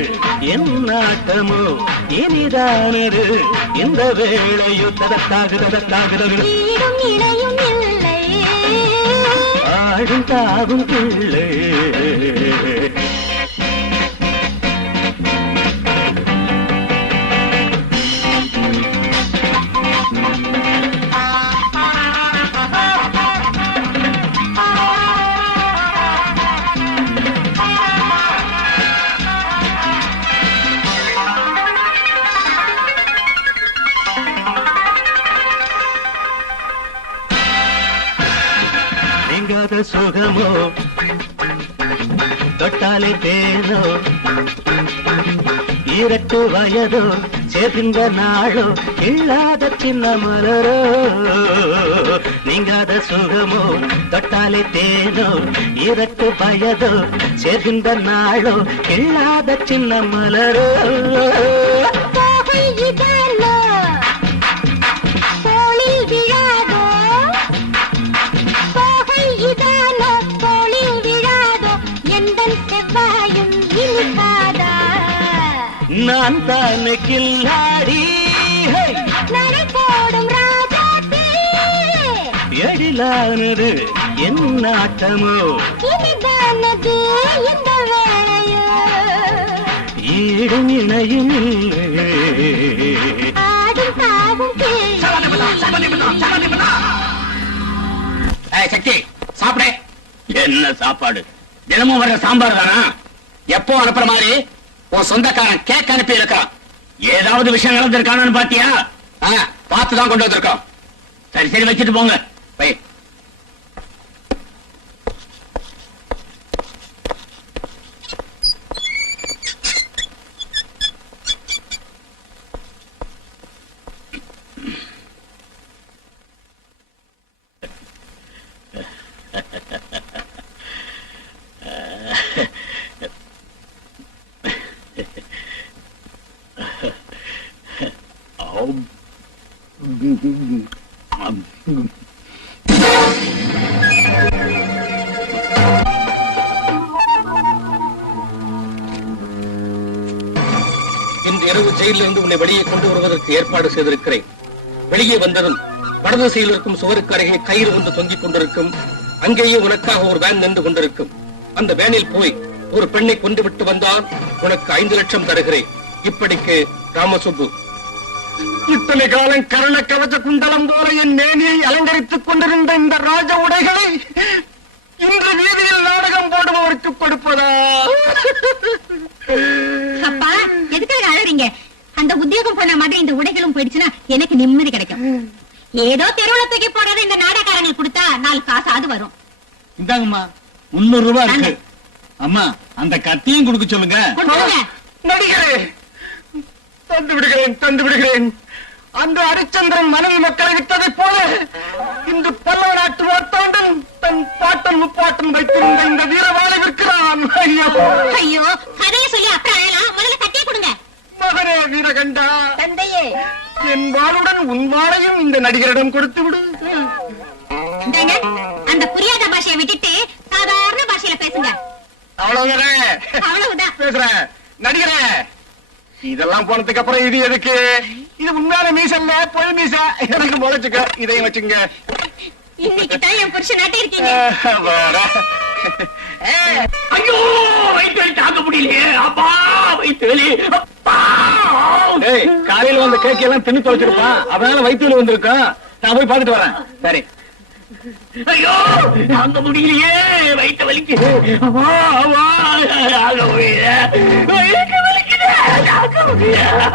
என் நாட்டமோ இனிதானது இந்த வேளையோ ததக்காகுததக்காகுதது ஈடும் இணையும் இல்லை ஆடும் தாகும் பிள்ளை நீங்காத சுகமோ தொட்டாலே தேனோ இரட்டு வயதோ சேர்கின்ற நாளோ இல்லாத சின்ன மலரோ நீங்காத சுகமோ தொட்டாலே தேனோ இரட்டு வயதோ சேர்கின்ற நாளோ இல்லாத சின்ன மலரோ கோகை இதானோ தோளில் விழாதோ கோகை இதானோ தோளில் விழாதோ எந்தன் செவ்வாயும் இனிக்காதா நான் தானே கில்லாடி நடை போடும் ராஜாத்தி எழிலானது என் நாட்டமோ இனிதானது இந்த வேளையோ ஈடும் இணையும் இல்லை ஆடும் தாவும் சக்தி சாப்பிடு. என்ன சாப்பாடு? தினமும் வர்ற சாம்பார் தானா? எப்போ அனுப்புற மாதிரி உன் சொந்தக்காரன் கேக் அனுப்பி இருக்கான். ஏதாவது விஷயம் நடந்திருக்கானு பாத்தியா? பார்த்துதான் கொண்டு வந்திருக்கோம். சரி சரி வச்சுட்டு போங்க. வை. இன்று இரவு ஜெயிலிலிருந்து உன்னை வெளியே கொண்டு வருவதற்கு ஏற்பாடு செய்திருக்கிறேன். வெளியே வந்ததும் வடதிசையில் இருக்கும் சுவருக்கு அருகே கயிறு ஒன்று தொங்கிக் கொண்டிருக்கும். அங்கேயே உனக்காக ஒரு வேன் நின்று கொண்டிருக்கும். அந்த வேனில் போய் ஒரு பெண்ணை கொண்டு விட்டு வந்தால் உனக்கு 5 லட்சம் தருகிறேன். இப்படிக்கு ராமசுப்பு. இத்தனை காலம் கருண கவச்ச குண்டலம் போல என் நேனியை அலங்கரித்துக் கொண்டிருந்த இந்த ராஜ உடைகளை இன்று வீதியில் நாடகம் போடுபவருக்கு கொடுப்பதா? அப்பா எதுக்காக அழறீங்க? அந்த உத்தியோகம் போன மாதிரி இந்த உடைகளும் போயிடுச்சுன்னா எனக்கு நிம்மதி கிடைக்கும். ஏதோ தெருவுல தூக்கி போடுறது இந்த நாடகாரங்களுக்கு கொடுத்தா 4 காசாவது வரும். இந்தாங்கம்மா 300 ரூபாய் இருக்கு. அம்மா அந்த கத்தியும் கொடுக்க சொல்லுங்க. கொடுங்க. நடிகரே, தந்து விடுகிறேன். அந்த ஹரிச்சந்திரன் மனைவி மக்களை விட்டதை போல இன்று பல்லவ நாட்டு மார்த்தாண்டன் தன் பாட்டன் முப்பாட்டன் வைத்திருந்த இந்த வீரவாளை விற்கிறான். ஐயோ, கதையை சொல்லி அப்புறம் அழலாம். முதல்ல கத்தியை கொடுங்க. மகனே வீரகண்டா, தந்தையே, என் வாளுடன் உன் வாளையும் இந்த நடிகரிடம் கொடுத்து விடு. இந்தாங்க, அந்த புரியாத பாஷையை விட்டுட்டு சாதாரண பாஷையில பேசுங்க. அவ்வளவுதானே? அவ்வளவுதான். பேசுறேன். நடிகரே, இதெல்லாம் போனதுக்கு அப்புறம் இது எதுக்கு? இது உண்மையான மீசல்ல, பொய் மீச. எனக்கு முளைச்சுக்க, இதையும் வச்சுங்க. இன்னைக்கு தான் என் புருஷன் நாட்டி இருக்கீங்க. ஐயோ, வயிற்று வலி தாங்க முடியலையே. அப்பா, வயிற்று வலி. அப்பா. காலையில வந்த கேக் எல்லாம் தின்னு தொலைச்சிருப்பான், அதனால வயிற்று வலி வந்திருக்கான். நான் போய் பார்த்துட்டு வரேன். சரி. ஐயோ, தாங்க முடியலையே, வயிற்று வலிக்கு. அப்பா, அப்பா, தாங்க முடியல. வயிற்று வலிக்குது, தாங்க முடியல.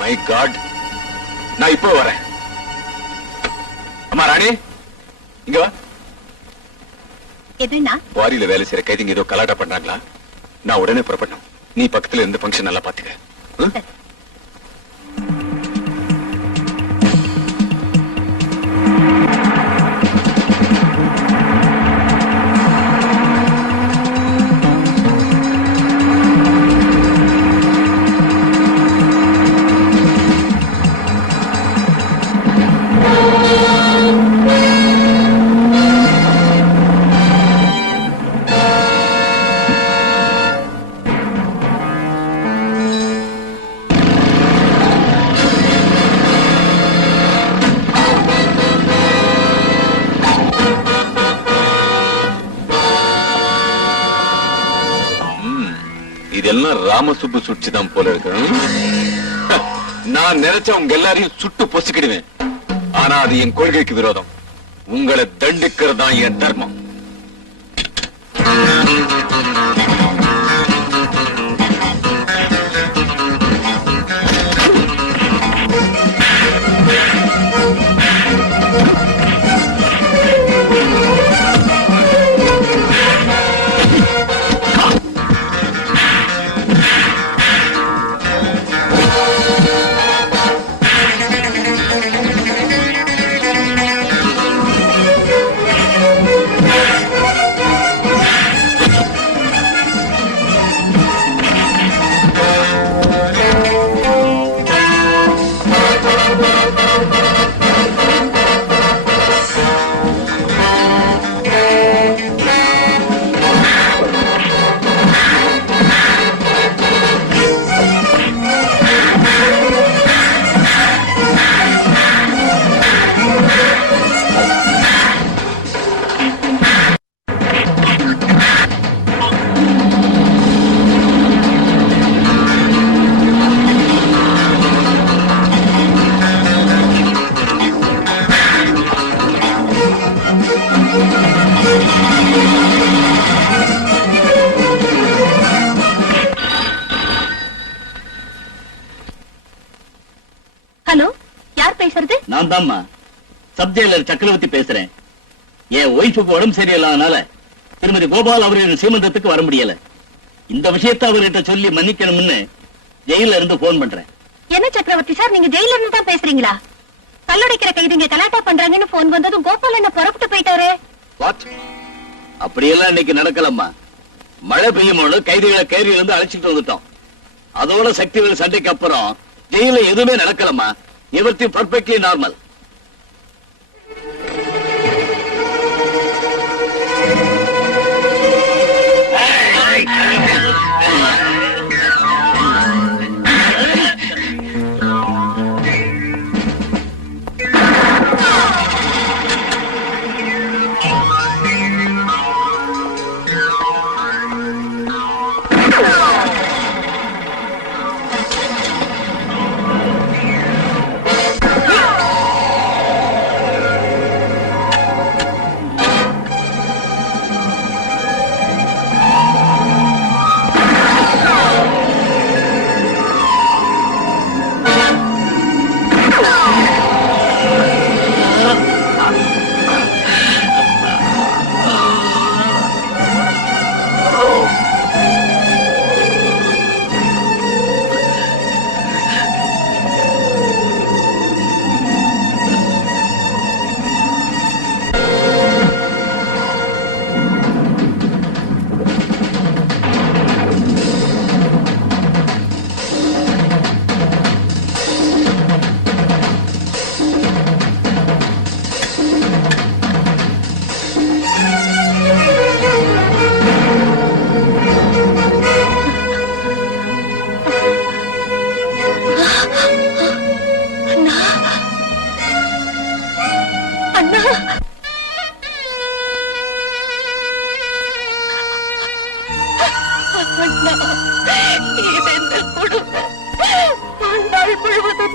மை காட், நான் இப்போ வரேன். அம்மா ராணி, இங்க வா. எதுனா வாரியில வேலை செய்யற கைதிங்க ஏதோ கலாட்டா பண்றாங்களா? நான் உடனே புறப்படணும். நீ பக்கத்துல இருந்து ஃபங்க்ஷன் நல்லா பாத்துக்க. இதெல்லாம் ராமசுப்பு சுட்சிதான் போல இருக்கு. நான் நினைச்ச உங்க எல்லாரையும் சுட்டு பொசுக்கிடுவேன். ஆனா அது என் கொள்கைக்கு விரோதம். உங்களை தண்டிக்கிறது தான் என் தர்மம். ஹலோ, யார் பேசுறது? நான் தான்மா சப் ஜெயிலர் சக்கரவர்த்தி பேசுறேன். என் ஒய்ஃபுக்கு உடம்பு சரியில்லாதனால திருமதி கோபால் அவர்களின் சீமந்தத்துக்கு வர முடியல. இந்த விஷயத்தை அவர்கிட்ட சொல்லி மன்னிக்கணும்னு ஜெயில இருந்து போன் பண்றேன். என்ன சக்கரவர்த்தி சார், நீங்க ஜெயில இருந்து தான் பேசுறீங்களா? கல்லடைக்கிற கைதிங்க கலாட்டா பண்றாங்கன்னு போன் வந்ததும் கோபால் என்ன புறப்பட்டு போயிட்டாரு. அப்படியெல்லாம் இன்னைக்கு நடக்கலம்மா. மழை பெய்யும்போது கைதிகளை கேரியில இருந்து அழைச்சிட்டு வந்துட்டோம். அதோட சக்திகள் சண்டைக்கு அப்புறம் ஜெயில எதுவுமே நடக்கலம்மா. Everything perfectly normal.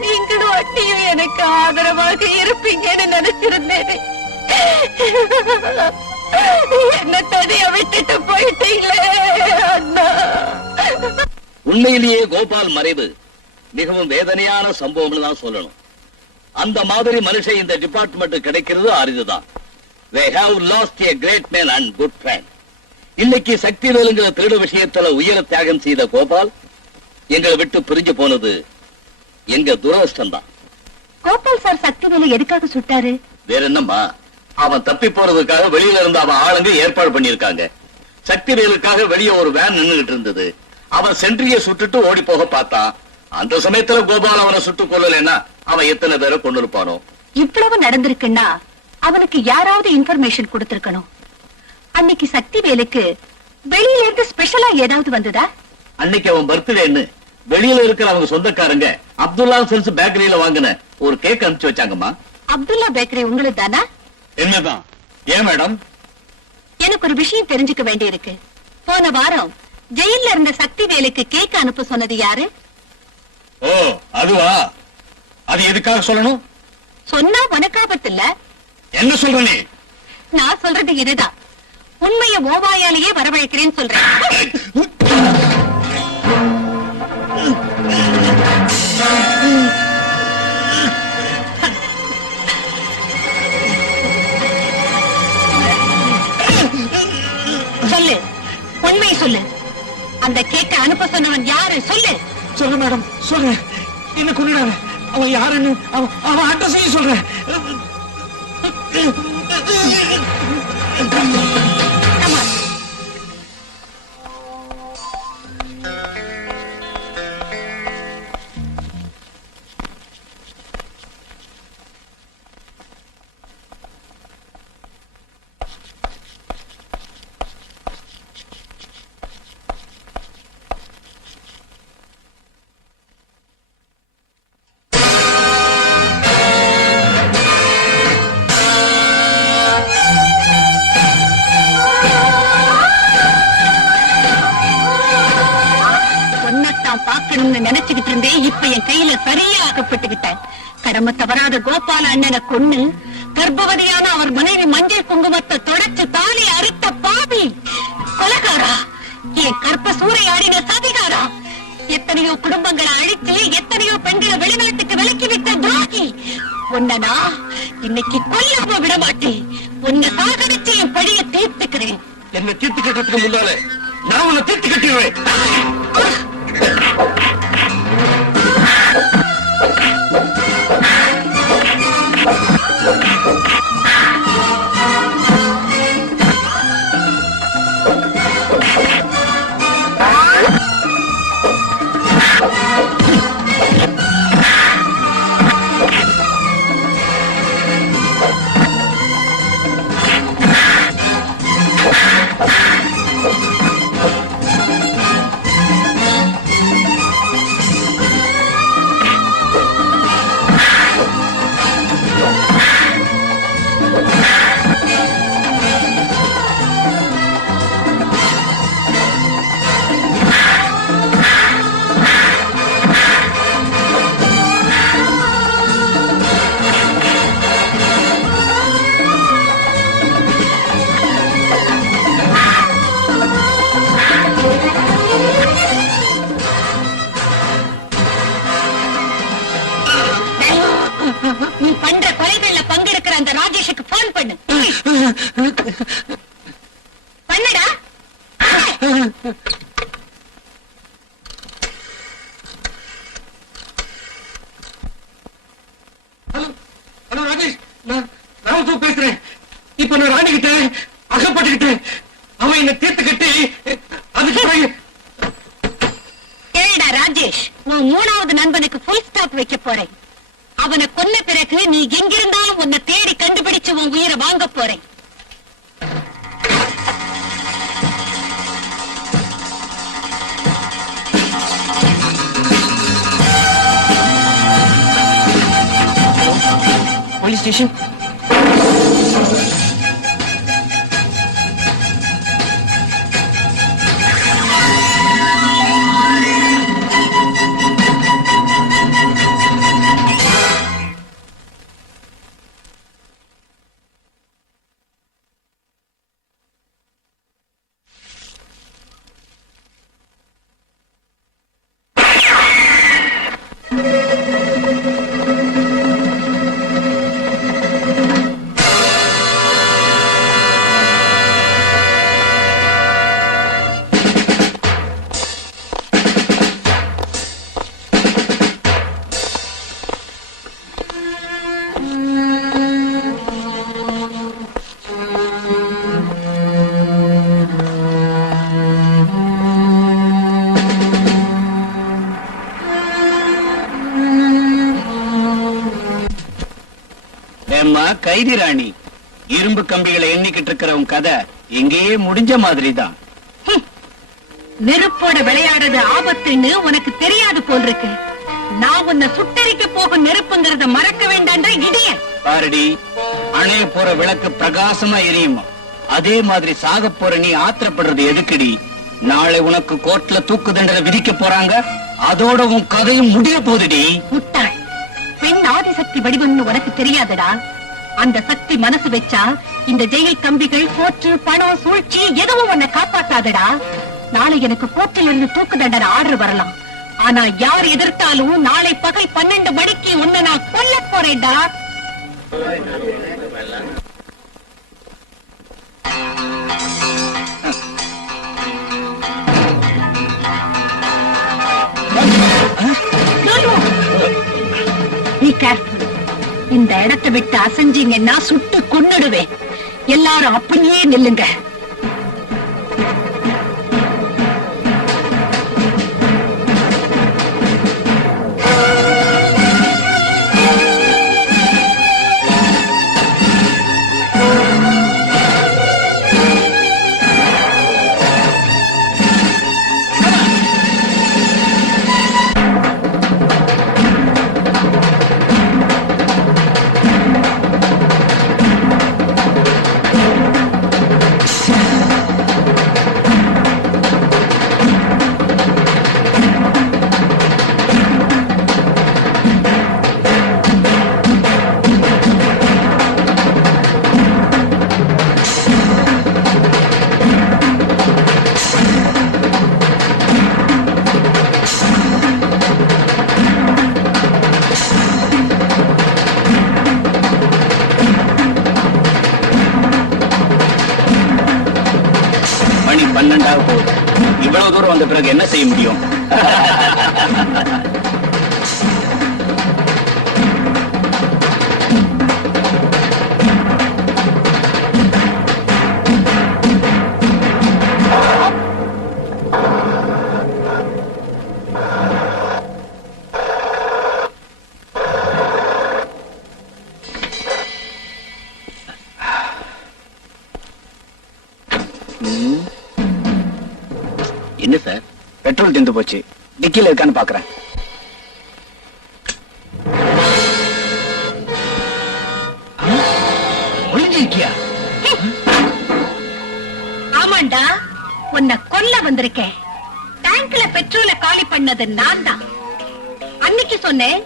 நீங்களும் அண்ணியும் எனக்கு ஆதரவாக இருப்பீங்கன்னு நினைச்சிருந்தேன். என்ன தனியா விட்டுட்டு போயிட்டீங்களே அண்ணா. உண்மையிலேயே கோபால் மறைவு மிகவும் வேதனையான சம்பவம்னு தான் சொல்லணும். அந்த மாதிரி மனுஷன் இந்த டிபார்ட்மெண்ட் கிடைக்கிறது அரிதுதான். They have lost a great man and good friend. இன்னைக்கு சக்தி வேலுங்கிற திருடு விஷயத்துல உயிர தியாகம் செய்த கோபால் எங்களை விட்டு பிரிஞ்சு போனது எங்க துரதிர்ஷ்டம் தான். கோபால் சார் சக்தி வேலை எதுக்காக சுட்டாரு? வேற என்னம்மா, அவன் தப்பி போறதுக்காக வெளியில இருந்து அவன் ஆளுங்க ஏற்பாடு பண்ணிருக்காங்க. சக்தி வேலுக்காக வெளியே ஒரு வேன் நின்னுகிட்டு இருந்தது. அவன் சென்ட்ரிய சுட்டுட்டு ஓடி போக பார்த்தான். அந்த சமயத்துல கோபால் அவனை சுட்டு கொள்ளலன்னா அவன் எத்தனை பேரை கொண்டு இருப்பானோ. இவ்வளவு நடந்திருக்குன்னா அவனுக்கு யாராவது இன்ஃபர்மேஷன் கொடுத்திருக்கணும். அன்னைக்கு சக்தி வேலுக்கு வெளியில இருந்து ஸ்பெஷலா ஏதாவது வந்ததா? அன்னைக்கு அவன் பர்த்டேன்னு வெளியில இருக்கிற அவங்க சொந்தக்காரங்க அப்துல்லா செல்ஸ் பேக்கரியில வாங்கின ஒரு கேக் அனுப்பிச்சு வச்சாங்கம்மா. அப்துல்லா பேக்கரி உங்களுக்கு தானா? என்னதான்? ஏன் மேடம்? எனக்கு ஒரு விஷயம் தெரிஞ்சுக்க வேண்டி இருக்கு. போன வாரம் ஜெயில இருந்த சக்தி வேலுக்கு கேக் அனுப்ப சொன்னது யாரு? ஓ, அதுவா? அது எதுக்காக சொல்லணும்? சொன்னா உனக்காபத்து இல்ல. என்ன சொல்ற நீ? நான் சொல்றது இதுதான். உண்மைய ஓவாயாலேயே வரவழைக்கிறேன்னு சொல்றேன். சொல்லு, உண்மையை சொல்லு. அந்த கேக்க அனுப்ப சொன்னவன் யாரு? சொல்லு. சொல்ல மேடம், சொல்றேன். என்ன கொண்டுடாத. அவன் யாருன்னு அவன் அட்ரஸையும் சொல்றேன். நினைச்சுக்கிட்டு இருந்தேன். இப்ப என் கையில சரியா ஆக்கப்பட்டுக்கிட்டேன். கடமை தவறாத கோபால அண்ணனை கொன்னு கர்ப்பவதியான அவர் மனைவி மஞ்சள் குங்குமத்தை தொடச்சு தாலி அறுத்த பாவி கொலைகாரா, என் கற்ப சூறையாடின சதிகாரா, எத்தனையோ குடும்பங்களை அழித்து எத்தனையோ பெண்களை வெளிநாட்டுக்கு விலக்கி விட்ட உன்னனா இன்னைக்கு கொல்லாம விட மாட்டேன். உன்னை சாகடிச்சு என் பழிய தீர்த்துக்கிறேன். என்ன தீர்த்து கட்டுறதுக்கு முன்னால நான் உன்னை தீர்த்து கட்டிடுவேன். நீ பண்ற கொலைகள்ல பங்கெடுக்கிற அந்த ராஜேஷுக்கு போன் பண்ணு. பண்ணடா. ஹலோ ராஜேஷ், நான் ராமசு பேசுறேன். இப்ப நான் ராணி கிட்ட அகப்பட்டுக்கிட்டேன். அவன் என்ன தீர்த்து கட்டி அதுக்கு ஏடா ராஜேஷ், நான் 3வது நண்பனுக்கு ஃபுல் ஸ்டாப் வைக்க போறேன். அவனை கொன்ன பிறகு நீ எங்கிருந்தாலும் உன்னை தேடி கண்டுபிடிச்சு உன் உயிரை வாங்க போறேன். Police station. கைதி ராணி, இரும்பு கம்பிகளை எண்ணிக்கிட்டு இருக்கிறவன் கதை எங்கேயே முடிஞ்ச மாதிரிதான். நெருப்போட விளையாடுறது ஆபத்துன்னு உனக்கு தெரியாது போன்றிருக்கு. நான் உன்னை சுட்டரிக்க போகும் நெருப்புங்கிறத மறக்க வேண்டான்ற இடிய பாரடி. அணைய போற விளக்கு பிரகாசமா எரியுமா, அதே மாதிரி சாக போற நீ ஆத்திரப்படுறது எதுக்குடி? நாளை உனக்கு கோர்ட்ல தூக்கு தண்டனை விதிக்க போறாங்க, அதோட உன் கதையும் முடிய போகுதுடி. முட்டாள், பெண் ஆதிசக்தி வடிவம்னு உனக்கு தெரியாதடா. அந்த சக்தி மனசு வச்சா இந்த ஜெயில் கம்பிகள், கோர்ட்டு, பணம், சூழ்ச்சி எதுவும் உன்னை காப்பாத்தாதடா. நாளை எனக்கு கோர்ட்டில் இருந்து தூக்கு தண்டனை ஆர்டர் வரலாம். ஆனா யார் எதிர்த்தாலும் நாளை பகல் 12 மணிக்கு உன்னை நான் கொல்ல போறேன்டா. Be careful. இந்த இடத்தை விட்டு அசைஞ்சீங்கன்னா சுட்டு கொன்னுடுவேன். எல்லாரும் அப்படியே நில்லுங்க. வந்த பிறகு என்ன செய்ய முடியும்? என்ன சார்? பெட்ரோல் தீர்ந்து போச்சு. டிக்கில இருக்கான்னு பாக்குறேன். ஒளிஞ்சிருக்கியா? ஆமாண்டா, உன்னை கொல்ல வந்திருக்கேன். டேங்க்ல பெட்ரோலை காலி பண்ணது நான் தான். அன்னைக்கு சொன்னேன்,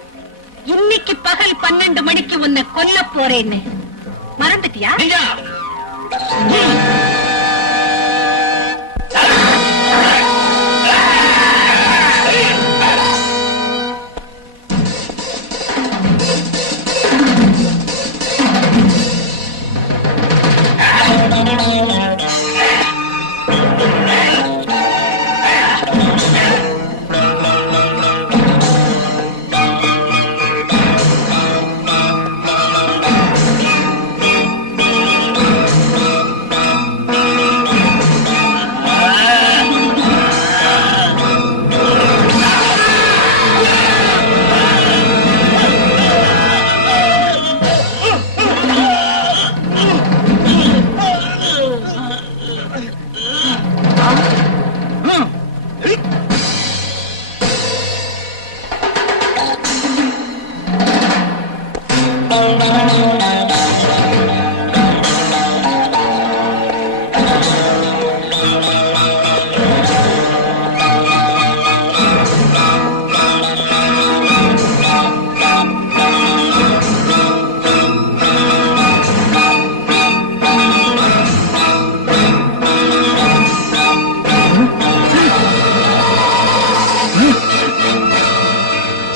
இன்னைக்கு பகல் 12 மணிக்கு உன்னை கொல்ல போறேன்னு. மறந்துட்டியா?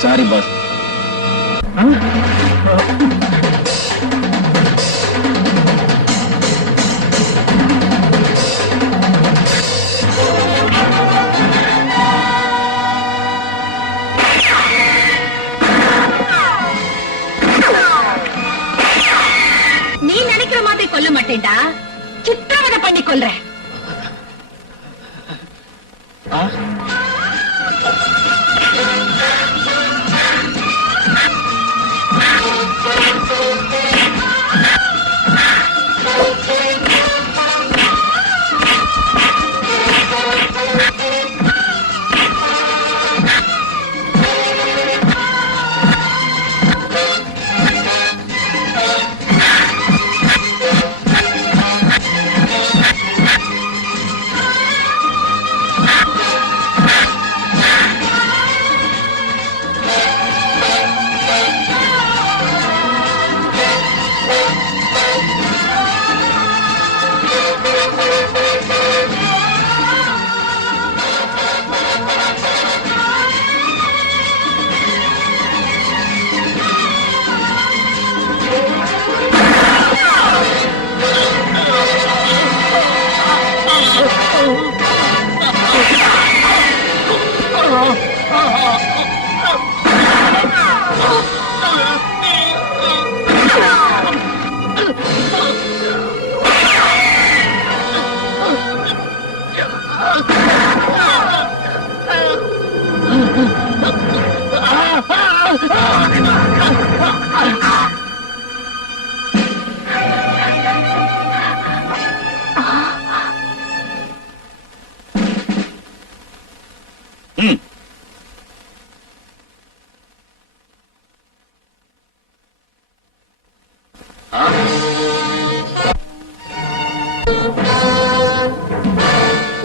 Sorry boss. நீ நினைக்கிற மாதிரி கொல்ல மாட்டேன்டா, சித்திரவதை பண்ணி கொல்றேன்.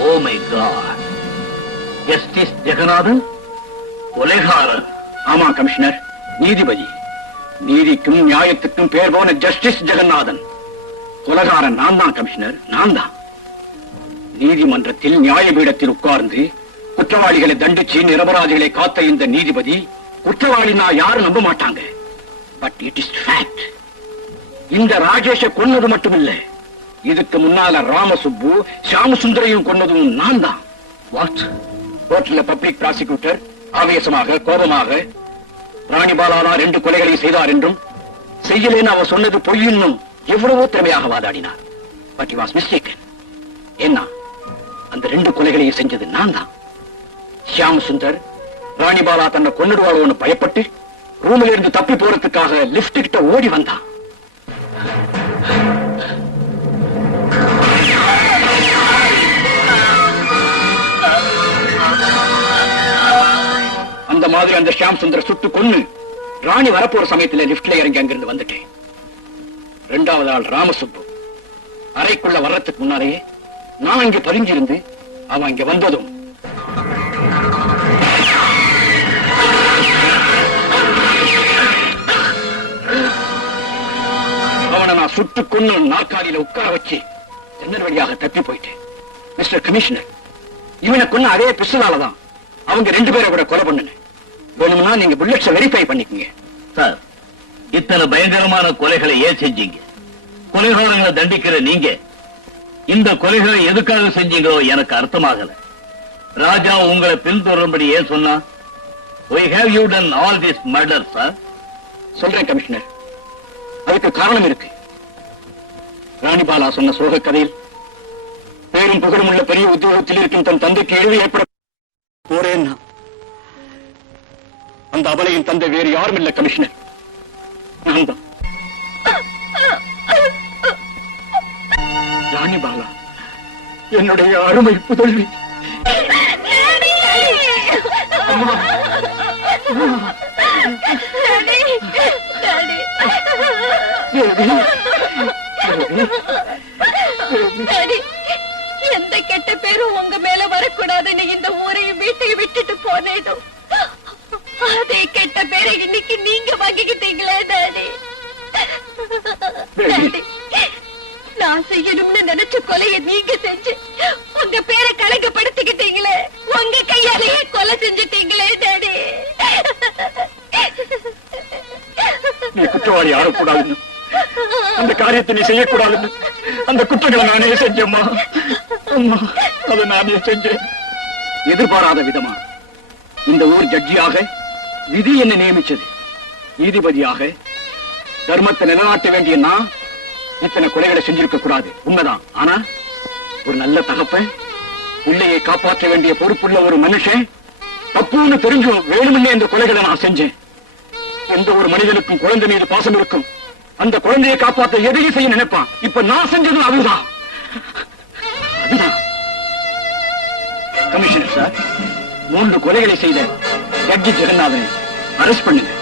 Oh my God. Justice Jeganathan கொலைகாரன். ஆமா கமிஷனர், நீதிபதி. நீதிக்கும் நியாயத்துக்கும் பேர் போன ஜஸ்டிஸ் ஜெகநாதன். கொலைகாரன் நான் தான் கமிஷனர், நான் தான். நீதிமன்றத்தில் நியாயபீடத்தில் உட்கார்ந்து குற்றவாளிகளை தண்டிச்சு நிரபராதிகளை காத்த இந்த நீதிபதி குற்றவாளி நான் யாரும் நம்ப மாட்டாங்க. But it is fact. இந்த ராஜேஷ கொன்னது மட்டுமில்ல, இதுக்கு முன்னால ராமசுப்பு சாமசுந்தரையும் கொன்னதும் நான் தான். வாட்? கோர்ட்ல பப்ளிக் ப்ராசிக்யூட்டர் ஆவேசமாக கோபமாக ராணிபாலா 2 கொலைகளை செய்தார் என்றும் செய்யலேன்னு அவர் சொன்னது பொய்யின்னும் எவ்வளவோ திறமையாக வாதாடினார். But he was mistaken. என்ன அந்த 2 கொலைகளையும் செஞ்சது நான் தான். ஷியாம் சுந்தர் ராணிபாலா தன்னை கொன்னுடுவாளோன்னு பயப்பட்டு ரூமில் இருந்து தப்பி போறதுக்காக லிப்ட் கிட்ட ஓடி வந்தான். அந்த மாதிரி அந்த ஷியாம் சுந்தர் சுட்டு கொன்னு ராணி வரப்போற சமயத்துல லிப்ட்ல இறங்கி அங்கிருந்து வந்துட்டேன். 2வது ஆள் ராமசுப்பு அறைக்குள்ள வர்றதுக்கு முன்னாலேயே நான் இங்க பதுங்கியிருந்து அவன் இங்க வந்ததும் அவனை நான் சுட்டு கொன்னு நாற்காலியில உட்கார வச்சு ஜன்னல் வழியாக தப்பி போயிட்டேன். மிஸ்டர் கமிஷனர், இவனை கொன்ன அதே பிஸ்டலாலதான் அவங்க 2 பேரை கூட கொலை பண்ணுனேன். வேணும்னா நீங்க புல்லட்ஸை வெரிஃபை பண்ணிக்கங்க. சார், இத்தனை பயங்கரமான கொலைகளை ஏன் செஞ்சீங்க? கொலைகாரங்களை தண்டிக்கிற நீங்க இந்த கொலைகளை எதுக்காக செஞ்சீங்களோ எனக்கு அர்த்தமாகல. ராஜா உங்களை பின்தொடரும்படி ஏன் சொன்னா? We have you done all this murder, sir? சொல்றேன் கமிஷனர், அதுக்கு காரணம் இருக்கு. ராணிபாலா சொன்ன சோக கதையில் பேரும் புகழும் உள்ள பெரிய உத்தியோகத்தில் இருக்கும் தன் தந்தைக்கு இழிவு ஏற்பட போறேன்னா அந்த அபலையின் தந்தை வேறு யாரும் இல்ல கமிஷனர், நான் தான். ராணிபாலா என்னுடைய அருமை புதல்வி. எந்த கெட்ட பேரும் உங்க மேல வரக்கூடாதுன்னு இந்த ஊரையும் வீட்டையும் விட்டுட்டு போனேனும் அதே கெட்ட பேரை இன்னைக்கு நீங்க வாங்கிக்கிட்டீங்களே டாடி. டாடி, நான் செய்யணும்னு நினைச்ச கொலையை நீங்க செஞ்சு உங்க பேரை கலங்கப்படுத்திக்கிட்டீங்களே. உங்க கையாலேயே கொலை செஞ்சுட்டீங்களே டாடி. நீ குற்றவாளி ஆகக்கூடாதுன்னு, அந்த காரியத்தை நீ செய்யக்கூடாதுன்னு அந்த குற்றங்களை நானே செஞ்சேம்மா. அம்மா, அதை நானே செஞ்சேன். எதிர்பாராத விதமா இந்த ஊர் ஜட்ஜியாக விதி என்ன நியமிச்சது. நீதிபதியாக தர்மத்தை நிலைநாட்ட வேண்டிய நான் இத்தனை கொலைகளை செஞ்சிருக்க கூடாது, உண்மைதான். ஆனா ஒரு நல்ல தகப்பன், பிள்ளையை காப்பாற்ற வேண்டிய பொறுப்புள்ள ஒரு மனுஷன் தப்புன்னு தெரிஞ்சும் வேணும்னே இந்த கொலைகளை நான் செஞ்சேன். எந்த ஒரு மனிதனுக்கும் குழந்தை மீது பாசம் இருக்கும். அந்த குழந்தையை காப்பாற்ற எதையும் செய்ய நினைப்பான். இப்ப நான் செஞ்சதும் அதுதான். கமிஷனர் சார், 3 கொலைகளை செய்த ஜட்ஜி ஜெகநாதனை அரெஸ்ட் பண்ணுங்க.